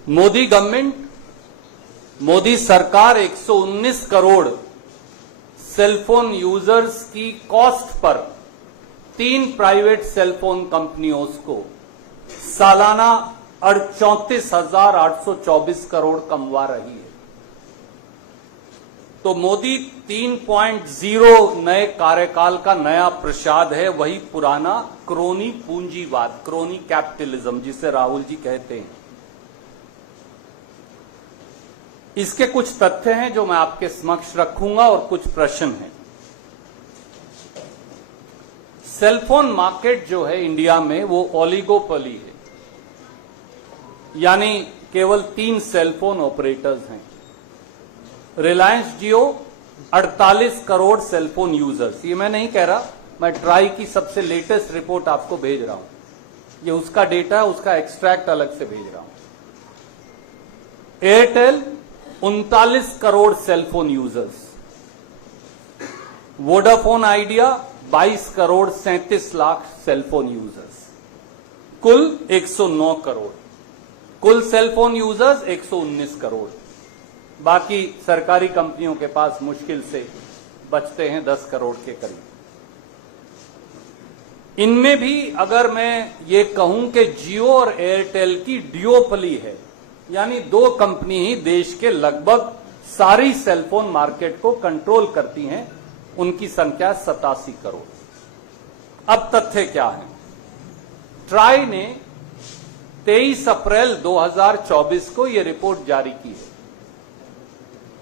मोदी गवर्नमेंट, मोदी सरकार 119 करोड़ सेलफोन यूजर्स की कॉस्ट पर 3 प्राइवेट सेलफोन कंपनियों को सालाना 34,824 करोड़ कमवा रही है। तो मोदी 3.0 नए कार्यकाल का नया प्रसाद है, वही पुराना क्रोनी पूंजीवाद, क्रोनी कैपिटलिज्म, जिसे राहुल जी कहते हैं। इसके कुछ तथ्य हैं जो मैं आपके समक्ष रखूंगा और कुछ प्रश्न हैं। सेलफोन मार्केट जो है इंडिया में, वो ओलिगोपोली है, यानी केवल 3 सेलफोन ऑपरेटर्स हैं। रिलायंस जियो 48 करोड़ सेलफोन यूजर्स, ये मैं नहीं कह रहा, मैं ट्राई की सबसे लेटेस्ट रिपोर्ट आपको भेज रहा हूं, ये उसका डेटा, उसका एक्सट्रैक्ट अलग से भेज रहा हूं। Airtel 39 crore cellphone users, Vodafone idea 22 crore 37 lakh cellphone users, कुल 109 करोड़, कुल सेलफोन यूजर्स 119 करोड़। बाकी सरकारी कंपनियों के पास मुश्किल से बचते हैं 10 करोड़ के करीब। इनमें भी अगर मैं ये कहूं कि जियो और एयरटेल की ड्यूओपली है, यानी 2 कंपनी ही देश के लगभग सारी सेलफोन मार्केट को कंट्रोल करती हैं, उनकी संख्या 87 करोड़। अब तथ्य क्या है? ट्राई ने 23 अप्रैल 2024 को यह रिपोर्ट जारी की है।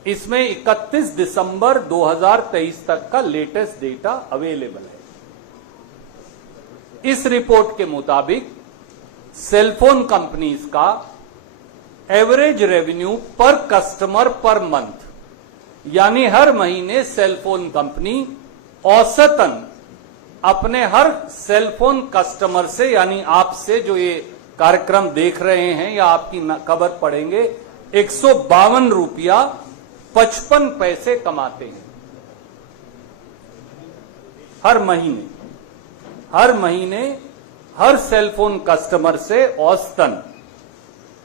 इसमें 31 दिसंबर 2023 तक का लेटेस्ट डेटा अवेलेबल है। इस रिपोर्ट के मुताबिक सेलफोन कंपनीज का एवरेज रेवेन्यू पर कस्टमर पर मंथ, यानी हर महीने सेलफोन कंपनी औसतन अपने हर सेलफोन कस्टमर से, यानी आपसे जो ये कार्यक्रम देख रहे हैं या आपकी खबर पढ़ेंगे, 152 रुपया 55 पैसे कमाते हैं हर महीने हर सेलफोन कस्टमर से औसतन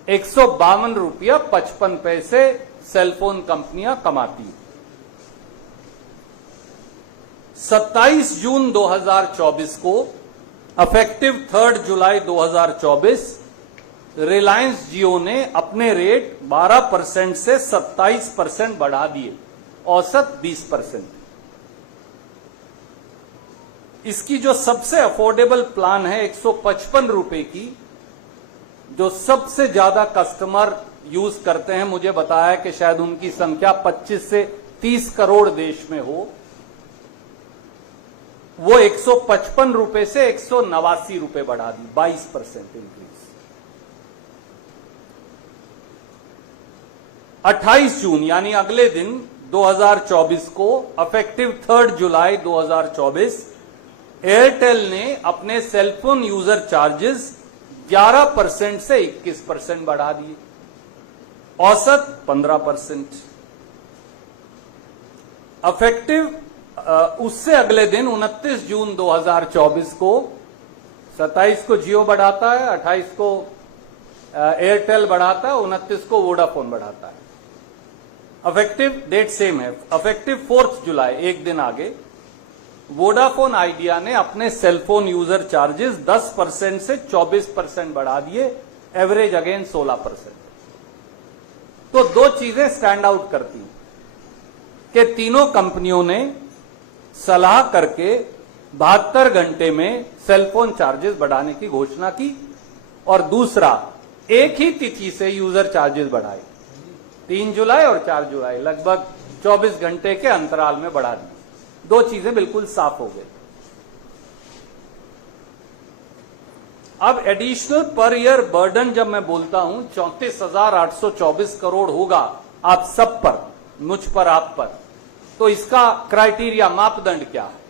152 रुपया 55 पैसे सेलफोन कंपनियां कमाती हैं। 27 जून 2024 को अफेक्टिव 3 जुलाई 2024 रिलायंस जियो ने अपने रेट 12% से 27% बढ़ा दिए, औसत 20%। इसकी जो सबसे अफोर्डेबल प्लान है 155 रुपए की, जो सबसे ज्यादा कस्टमर यूज करते हैं, मुझे बताया कि शायद उनकी संख्या 25 से 30 करोड़ देश में हो। वो 155 रुपए से 189 रुपए बढ़ा दी, 22% इंक्रीज। 28 जून यानी अगले दिन 2024 को इफेक्टिव 3 जुलाई 2024 एयरटेल ने अपने सेलफोन यूजर चार्जेस 11% से 21% बढ़ा दिए, औसत 15%। इफेक्टिव उससे अगले दिन 29 जून 2024 को 27 को जियो बढ़ाता है, 28 को एयरटेल बढ़ाता है, 29 को वोडाफोन बढ़ाता है। इफेक्टिव डेट सेम है, इफेक्टिव 4 जुलाई, एक दिन आगे, वोडाफोन आइडिया ने अपने सेलफोन यूजर चार्जेस 10% से 24% बढ़ा दिए, एवरेज अगेन 16%। तो दो चीजें स्टैंड आउट करती हैं कि तीनों कंपनियों ने सलाह करके 72 घंटे में सेलफोन चार्जेस बढ़ाने की घोषणा की, और दूसरा एक ही तिथि से यूजर चार्जेस बढ़ाए, 3 जुलाई और 4 जुलाई, लगभग 24 घंटे के अंतराल में बढ़ा दी। दो चीजें बिल्कुल साफ हो गई। अब एडिशनल पर ईयर बर्डन जब मैं बोलता हूं 34,824 करोड़ होगा आप सब पर, मुझ पर, आप पर, तो इसका क्राइटेरिया, मापदंड क्या है?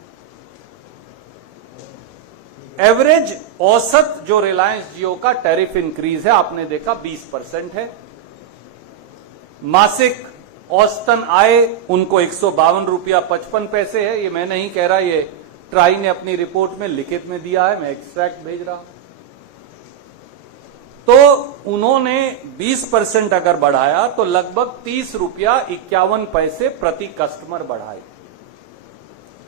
एवरेज औसत जो रिलायंस जियो का टैरिफ इंक्रीज है आपने देखा 20% है। मासिक औसतन आय उनको 152 रुपया 55 पैसे है। ये मैं नहीं कह रहा, ये ट्राई ने अपनी रिपोर्ट में लिखित में दिया है, मैं एक्सट्रैक्ट भेज रहा हूं। तो उन्होंने 20% अगर बढ़ाया तो लगभग 30 रुपया 51 पैसे प्रति कस्टमर बढ़ाए।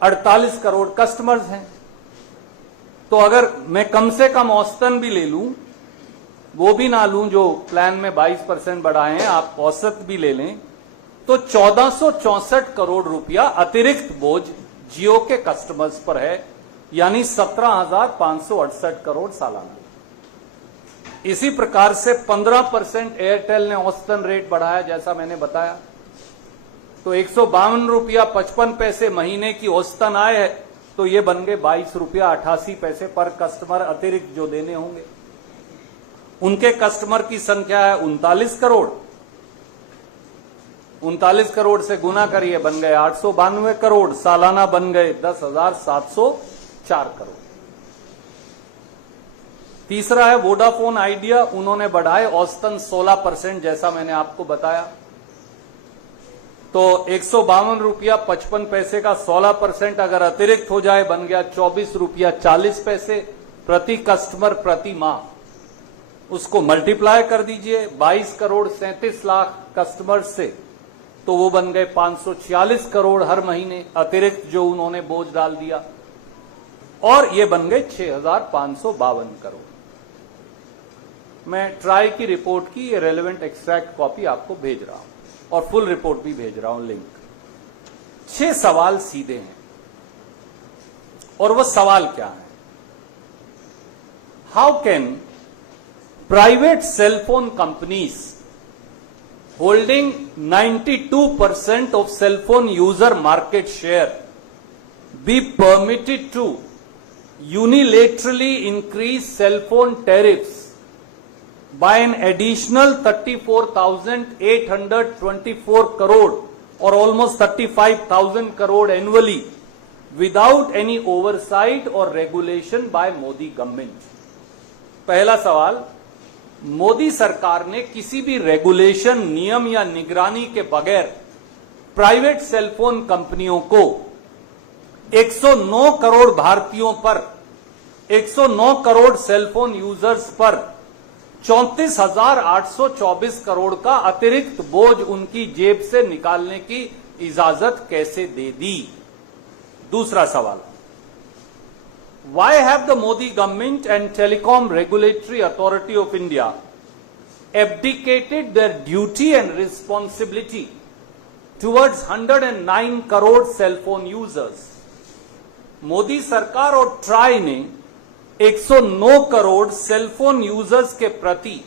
48 करोड़ कस्टमर्स हैं, तो अगर मैं कम से कम औसतन भी ले लूं, वो भी ना लूं जो प्लान में 22% बढ़ाए हैं, आप औसत भी ले लें, तो 1464 करोड़ रुपया अतिरिक्त बोझ जियो के कस्टमर्स पर है, यानी 17,568 करोड़ सालाना। इसी प्रकार से 15% एयरटेल ने औसतन रेट बढ़ाया, जैसा मैंने बताया, तो 152 रुपया 55 पैसे महीने की औसतन आय है, तो ये बन गए 22 रुपया 88 पैसे पर कस्टमर अतिरिक्त जो देने होंगे। उनके कस्टमर की संख्या है 39 करोड़, 39 करोड़ से गुना करिए, बन गए 892 करोड़, सालाना बन गए 10,704 करोड़। तीसरा है वोडाफोन आइडिया, उन्होंने बढ़ाए औसतन 16%, जैसा मैंने आपको बताया, तो 152 रुपया 55 पैसे का 16% अगर अतिरिक्त हो जाए बन गया 24 रुपया 40 पैसे प्रति कस्टमर प्रति माह। उसको मल्टीप्लाई कर दीजिए 22 करोड़ 37 लाख कस्टमर से, तो वो बन गए 546 करोड़ हर महीने अतिरिक्त जो उन्होंने बोझ डाल दिया, और ये बन गए 6,552 करोड़। मैं ट्राई की रिपोर्ट की ये रेलेवेंट एक्सट्रैक्ट कॉपी आपको भेज रहा हूं, और फुल रिपोर्ट भी भेज रहा हूं, लिंक। 6 सवाल सीधे हैं, और वो सवाल क्या है? How can private cellphone companies holding 92% of cell phone user market share be permitted to unilaterally increase cell phone tariffs by an additional 34,824 crore or almost 35,000 crore annually without any oversight or regulation by Modi government? पहला सवाल, मोदी सरकार ने किसी भी रेगुलेशन, नियम या निगरानी के बगैर प्राइवेट सेलफोन कंपनियों को 109 करोड़ भारतीयों पर, 109 करोड़ सेलफोन यूजर्स पर 34,824 करोड़ का अतिरिक्त बोझ उनकी जेब से निकालने की इजाजत कैसे दे दी? दूसरा सवाल, why have the Modi government and Telecom Regulatory Authority of India abdicated their duty and responsibility towards 109 crore cell phone users? Modi सरकार और ट्राई ने 109 करोड़ सेलफोन यूजर्स के प्रति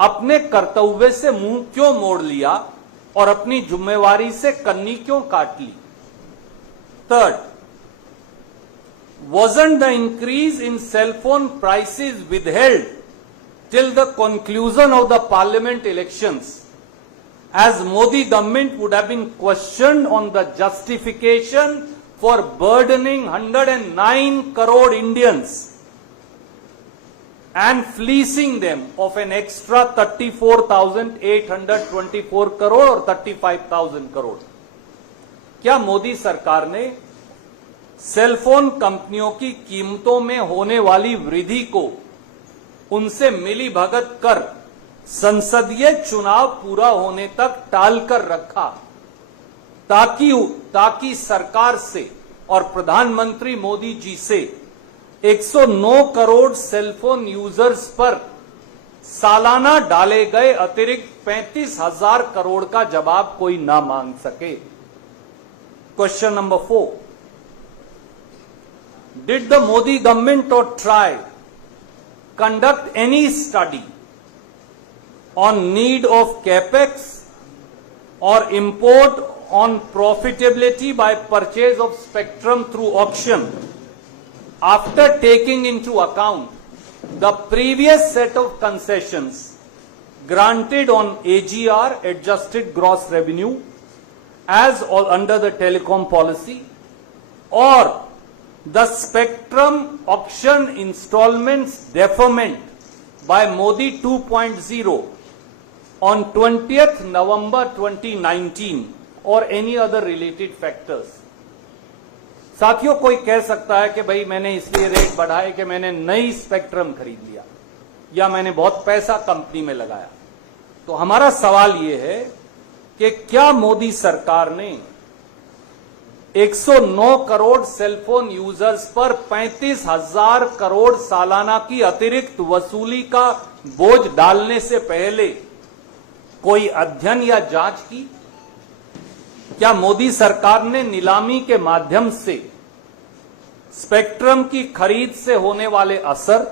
अपने कर्तव्य से मुंह क्यों मोड़ लिया और अपनी जिम्मेवारी से कन्नी क्यों काट ली? Third, wasn't the increase in cell phone prices withheld till the conclusion of the parliament elections, as Modi government would have been questioned on the justification for burdening 109 crore Indians and fleecing them of an extra 34,824 crore or 35,000 crore. क्या मोदी सरकार ने सेलफोन कंपनियों की कीमतों में होने वाली वृद्धि को उनसे मिली भगत कर संसदीय चुनाव पूरा होने तक टालकर रखा, ताकि सरकार से और प्रधानमंत्री मोदी जी से 109 करोड़ सेलफोन यूजर्स पर सालाना डाले गए अतिरिक्त 35,000 करोड़ का जवाब कोई ना मांग सके? Question number 4. Did the Modi government or try conduct any study on need of capex or import on profitability by purchase of spectrum through auction after taking into account the previous set of concessions granted on AGR, adjusted gross revenue, as under the telecom policy, or the spectrum auction installments deferment by Modi 2.0 on 20th November 2019 or any other related factors? साथियों, कोई कह सकता है कि भाई मैंने इसलिए रेट बढ़ाए कि मैंने नई स्पेक्ट्रम खरीद लिया या मैंने बहुत पैसा कंपनी में लगाया। तो हमारा सवाल यह है कि क्या मोदी सरकार ने 109 करोड़ सेलफोन यूजर्स पर 35,000 करोड़ सालाना की अतिरिक्त वसूली का बोझ डालने से पहले कोई अध्ययन या जांच की? क्या मोदी सरकार ने नीलामी के माध्यम से स्पेक्ट्रम की खरीद से होने वाले असर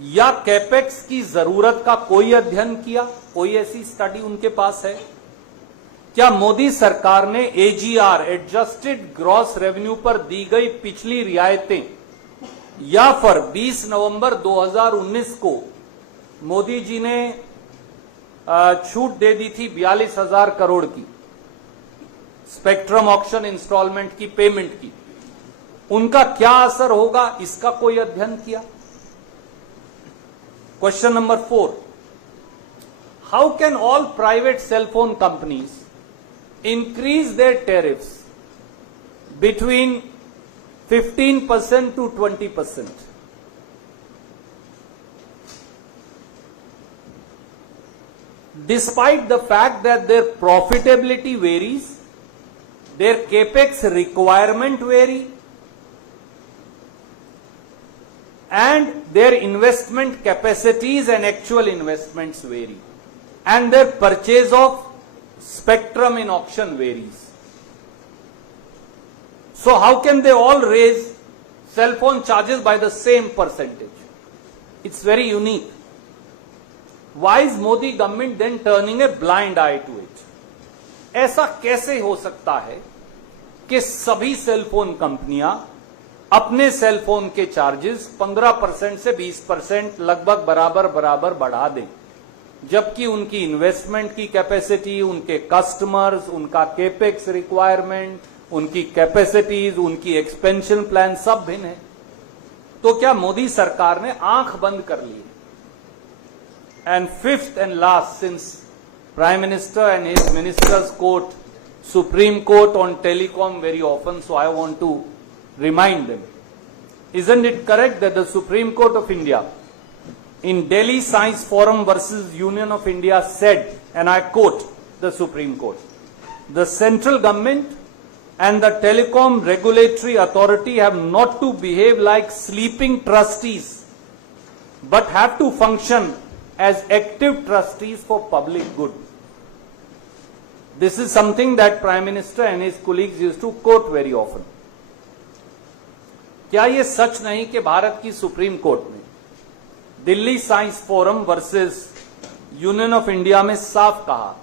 या कैपेक्स की जरूरत का कोई अध्ययन किया? कोई ऐसी स्टडी उनके पास है? क्या मोदी सरकार ने AGR, एडजस्टेड ग्रॉस रेवेन्यू पर दी गई पिछली रियायतें या फिर 20 नवंबर 2019 को मोदी जी ने छूट दे दी थी 42,000 करोड़ की स्पेक्ट्रम ऑक्शन इंस्टॉलमेंट की पेमेंट की, उनका क्या असर होगा, इसका कोई अध्ययन किया? Question number 4. How can all private cell phone companies increase their tariffs between 15% to 20%? Despite the fact that their profitability varies, their capex requirement vary, and their investment capacities and actual investments vary, and their purchase of spectrum in auction varies. So how can they all raise cell phone charges by the same percentage? It's very unique. Why is Modi government then turning a blind eye to it? ऐसा कैसे हो सकता है कि सभी सेल फोन कंपनियां अपने सेल फोन के चार्जेस 15% से 20% लगभग बराबर बढ़ा दें, जबकि उनकी इन्वेस्टमेंट की कैपेसिटी, उनके कस्टमर्स, उनका केपेक्स रिक्वायरमेंट, उनकी कैपेसिटीज, उनकी एक्सपेंशन प्लान सब भिन्न है? तो क्या मोदी सरकार ने आंख बंद कर ली? And fifth and last, since Prime Minister and his ministers quote Supreme Court on telecom very often, so I want to remind them. Isn't it correct that the Supreme Court of India in Delhi Science Forum versus Union of India said, and I quote the Supreme Court, the central government and the telecom regulatory authority have not to behave like sleeping trustees, but have to function as active trustees for public good. This is something that Prime Minister and his colleagues used to quote very often. क्या ये सच नहीं कि भारत की सुप्रीम कोर्ट ने Delhi science forum versus union of India में साफ कहा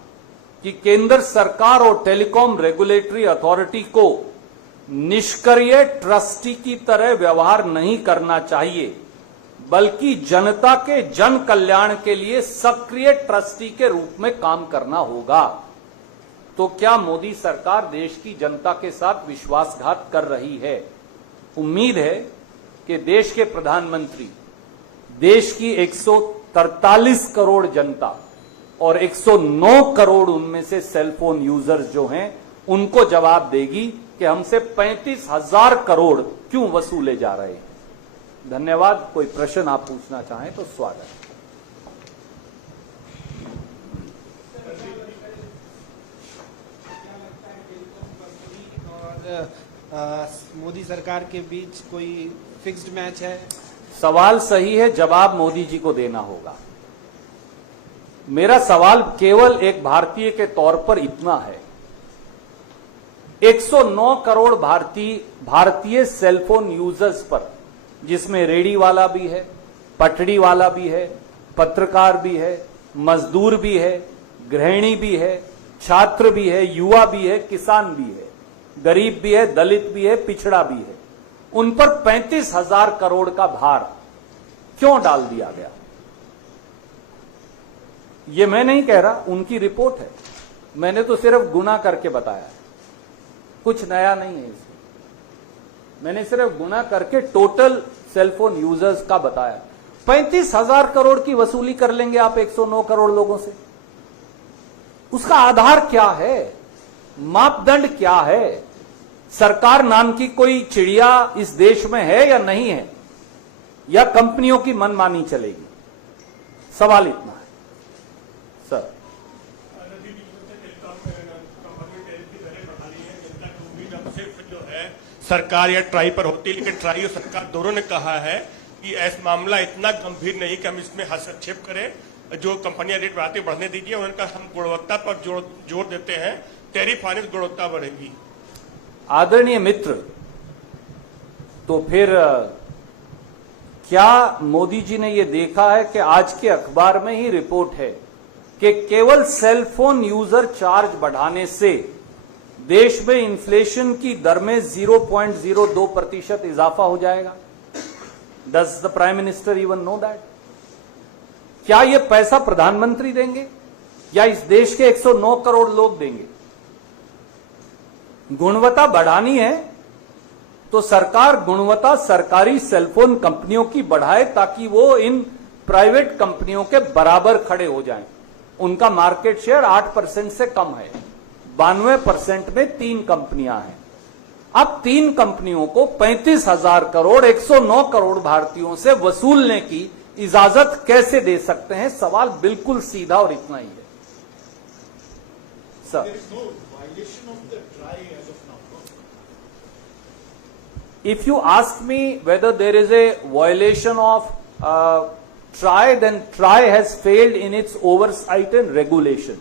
कि केंद्र सरकार और टेलीकॉम रेगुलेटरी अथॉरिटी को निष्क्रिय ट्रस्टी की तरह व्यवहार नहीं करना चाहिए, बल्कि जनता के जन कल्याण के लिए सक्रिय ट्रस्टी के रूप में काम करना होगा। तो क्या मोदी सरकार देश की जनता के साथ विश्वासघात कर रही है? उम्मीद है कि देश के प्रधानमंत्री देश की 143 करोड़ जनता और 109 करोड़ उनमें से सेलफोन यूजर्स जो हैं उनको जवाब देगी कि हमसे 35,000 करोड़ क्यों वसूले जा रहे हैं। धन्यवाद। कोई प्रश्न आप पूछना चाहें तो स्वागत। और मोदी सरकार के बीच कोई फिक्स्ड मैच है? सवाल सही है, जवाब मोदी जी को देना होगा। मेरा सवाल केवल एक भारतीय के तौर पर इतना है, 109 करोड़ भारतीय सेलफोन यूजर्स पर, जिसमें रेडी वाला भी है, पटड़ी वाला भी है, पत्रकार भी है, मजदूर भी है, गृहिणी भी है, छात्र भी है, युवा भी है, किसान भी है, गरीब भी है, दलित भी है, पिछड़ा भी है, उन पर 35,000 करोड़ का भार क्यों डाल दिया गया? ये मैं नहीं कह रहा, उनकी रिपोर्ट है। मैंने तो सिर्फ गुना करके बताया, कुछ नया नहीं है इसमें। मैंने सिर्फ गुना करके टोटल सेलफोन यूजर्स का बताया। 35,000 करोड़ की वसूली कर लेंगे आप 109 करोड़ लोगों से? उसका आधार क्या है? मापदंड क्या है? सरकार नाम की कोई चिड़िया इस देश में है या नहीं है, या कंपनियों की मनमानी चलेगी? सवाल इतना है सर। सरकार या ट्राई पर होती है, लेकिन ट्राई और सरकार दोनों ने कहा है कि ऐसा मामला इतना गंभीर नहीं कि हम इसमें हस्तक्षेप करें। जो कंपनियां रेट बढ़ने दीजिए, उनका हम गुणवत्ता पर जोर देते हैं, टैरिफ आने से गुणवत्ता बढ़ेगी। आदरणीय मित्र, तो फिर क्या मोदी जी ने यह देखा है कि आज के अखबार में ही रिपोर्ट है कि केवल सेलफोन यूजर चार्ज बढ़ाने से देश में इन्फ्लेशन की दर में 0.02% इजाफा हो जाएगा? Does the prime minister even know that? क्या यह पैसा प्रधानमंत्री देंगे या इस देश के 109 करोड़ लोग देंगे? गुणवत्ता बढ़ानी है तो सरकार गुणवत्ता सरकारी सेलफोन कंपनियों की बढ़ाए, ताकि वो इन प्राइवेट कंपनियों के बराबर खड़े हो जाएं। उनका मार्केट शेयर 8% से कम है, 92% में 3 कंपनियां हैं। अब 3 कंपनियों को 35,000 करोड़ 109 करोड़ भारतीयों से वसूलने की इजाजत कैसे दे सकते हैं? सवाल बिल्कुल सीधा और इतना ही है sir. If you ask me whether there is a violation of TRAI, then TRAI has failed in its oversight and regulation.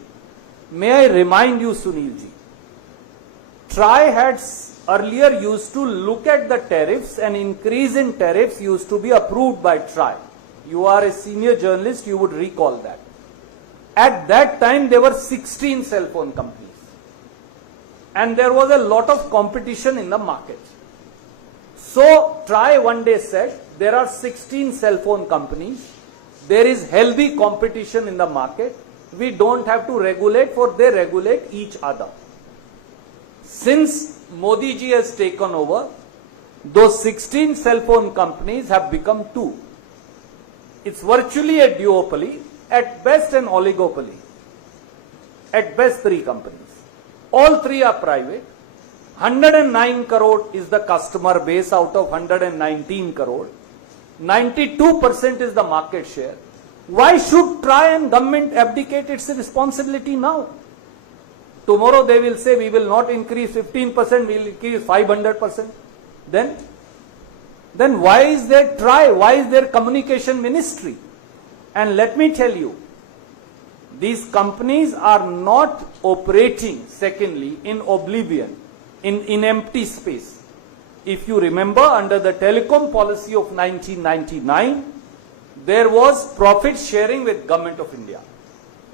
May I remind you, Sunil ji, TRAI had earlier used to look at the tariffs, and increase in tariffs used to be approved by TRAI. You are a senior journalist, you would recall that. At that time, there were 16 cell phone companies, and there was a lot of competition in the market. So TRAI one day said, there are 16 cell phone companies, there is healthy competition in the market, we don't have to regulate, for they regulate each other. Since Modi ji has taken over, those 16 cell phone companies have become 2. It's virtually a duopoly, at best an oligopoly. At best 3 companies. All 3 are private. 109 crore is the customer base out of 119 crore. 92% is the market share. Why should TRAI and government abdicate its responsibility now? Tomorrow they will say we will not increase 15%, we will increase 500%. Then why is there TRAI? Why is there communication ministry? And let me tell you, these companies are not operating, secondly, in oblivion, in empty space. If you remember, under the telecom policy of 1999, there was profit sharing with Government of India.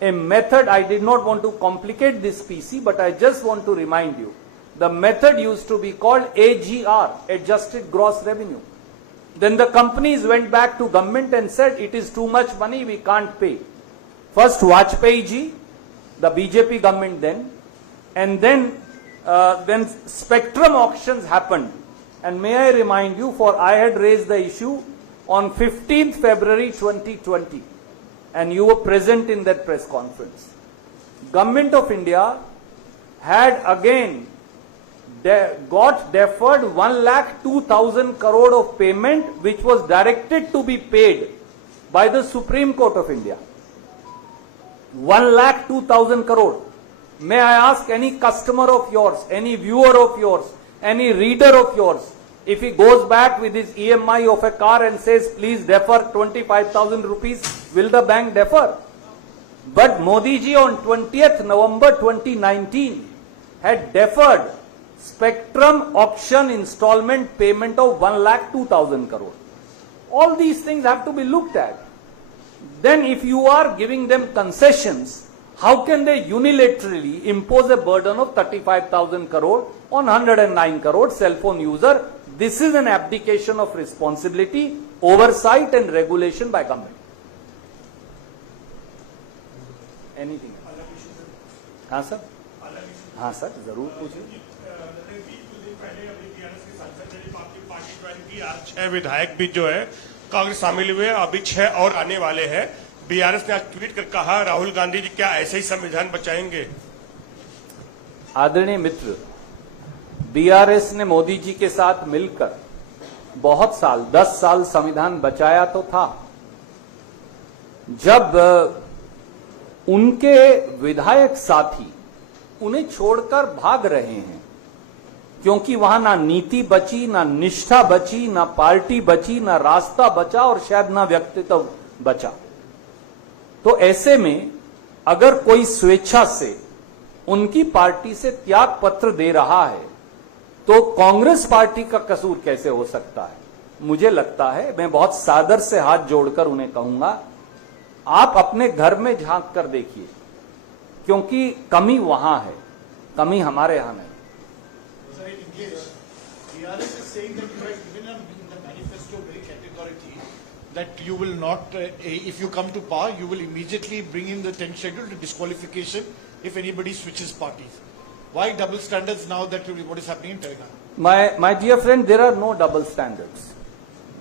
A method, I did not want to complicate this PC, but I just want to remind you the method used to be called AGR, Adjusted Gross Revenue. Then the companies went back to government and said it is too much money, we can't pay. First Vajpayee ji, the BJP government then, and then spectrum auctions happened. And may I remind you, for I had raised the issue on 15th February 2020, and you were present in that press conference. Government of India had again got deferred 1,02,000 crore of payment which was directed to be paid by the Supreme Court of India. 1,02,000 crore. May I ask any customer of yours, any viewer of yours, any reader of yours, if he goes back with his EMI of a car and says, please defer 25,000 rupees, will the bank defer? But Modi ji on 20th November 2019 had deferred spectrum auction installment payment of 1,02,000 crore. All these things have to be looked at. Then if you are giving them concessions, how can they unilaterally impose a burden of 35,000 crore on 109 crore cell phone user? This is an abdication of responsibility, oversight and regulation by government. Anything? हाँ सर, हाँ सर, जरूर पूछिए। आज 6 विधायक भी जो है कांग्रेस शामिल हुए, अभी 6 और आने वाले हैं। बीआरएस ने आज ट्वीट कर कहा, राहुल गांधी जी क्या ऐसे ही संविधान बचाएंगे? आदरणीय मित्र, बीआरएस ने मोदी जी के साथ मिलकर बहुत साल, 10 साल संविधान बचाया तो था। जब उनके विधायक साथी उन्हें छोड़कर भाग रहे हैं, क्योंकि वहां ना नीति बची, ना निष्ठा बची, ना पार्टी बची, ना रास्ता बचा और शायद ना व्यक्तित्व बचा, तो ऐसे में अगर कोई स्वेच्छा से उनकी पार्टी से त्याग पत्र दे रहा है तो कांग्रेस पार्टी का कसूर कैसे हो सकता है? मुझे लगता है, मैं बहुत सादर से हाथ जोड़कर उन्हें कहूंगा, आप अपने घर में झांक कर देखिए, क्योंकि कमी वहां है, कमी हमारे यहां नहीं। BRS is saying that you have given in the manifesto very categorically that you will not, if you come to power, you will immediately bring in the 10th schedule to disqualification if anybody switches parties. Why double standards now that what is happening in Telangana? My dear friend, there are no double standards.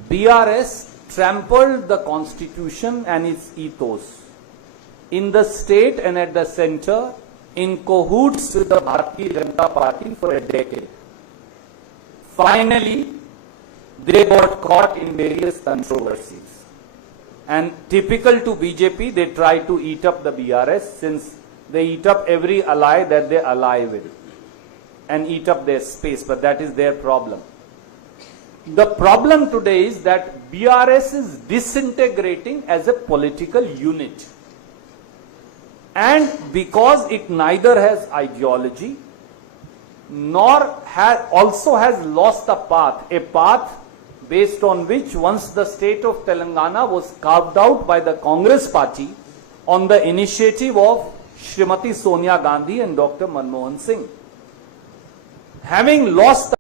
BRS trampled the constitution and its ethos in the state and at the center in cahoots with the Bharatiya Janata Party for a decade. Finally, they got caught in various controversies. And typical to BJP, they try to eat up the BRS, since they eat up every ally that they ally with and eat up their space, but that is their problem. The problem today is that BRS is disintegrating as a political unit. And because it neither has ideology nor also has lost a path based on which once the state of Telangana was carved out by the Congress party on the initiative of Srimati Sonia Gandhi and Dr. Manmohan Singh. Having lost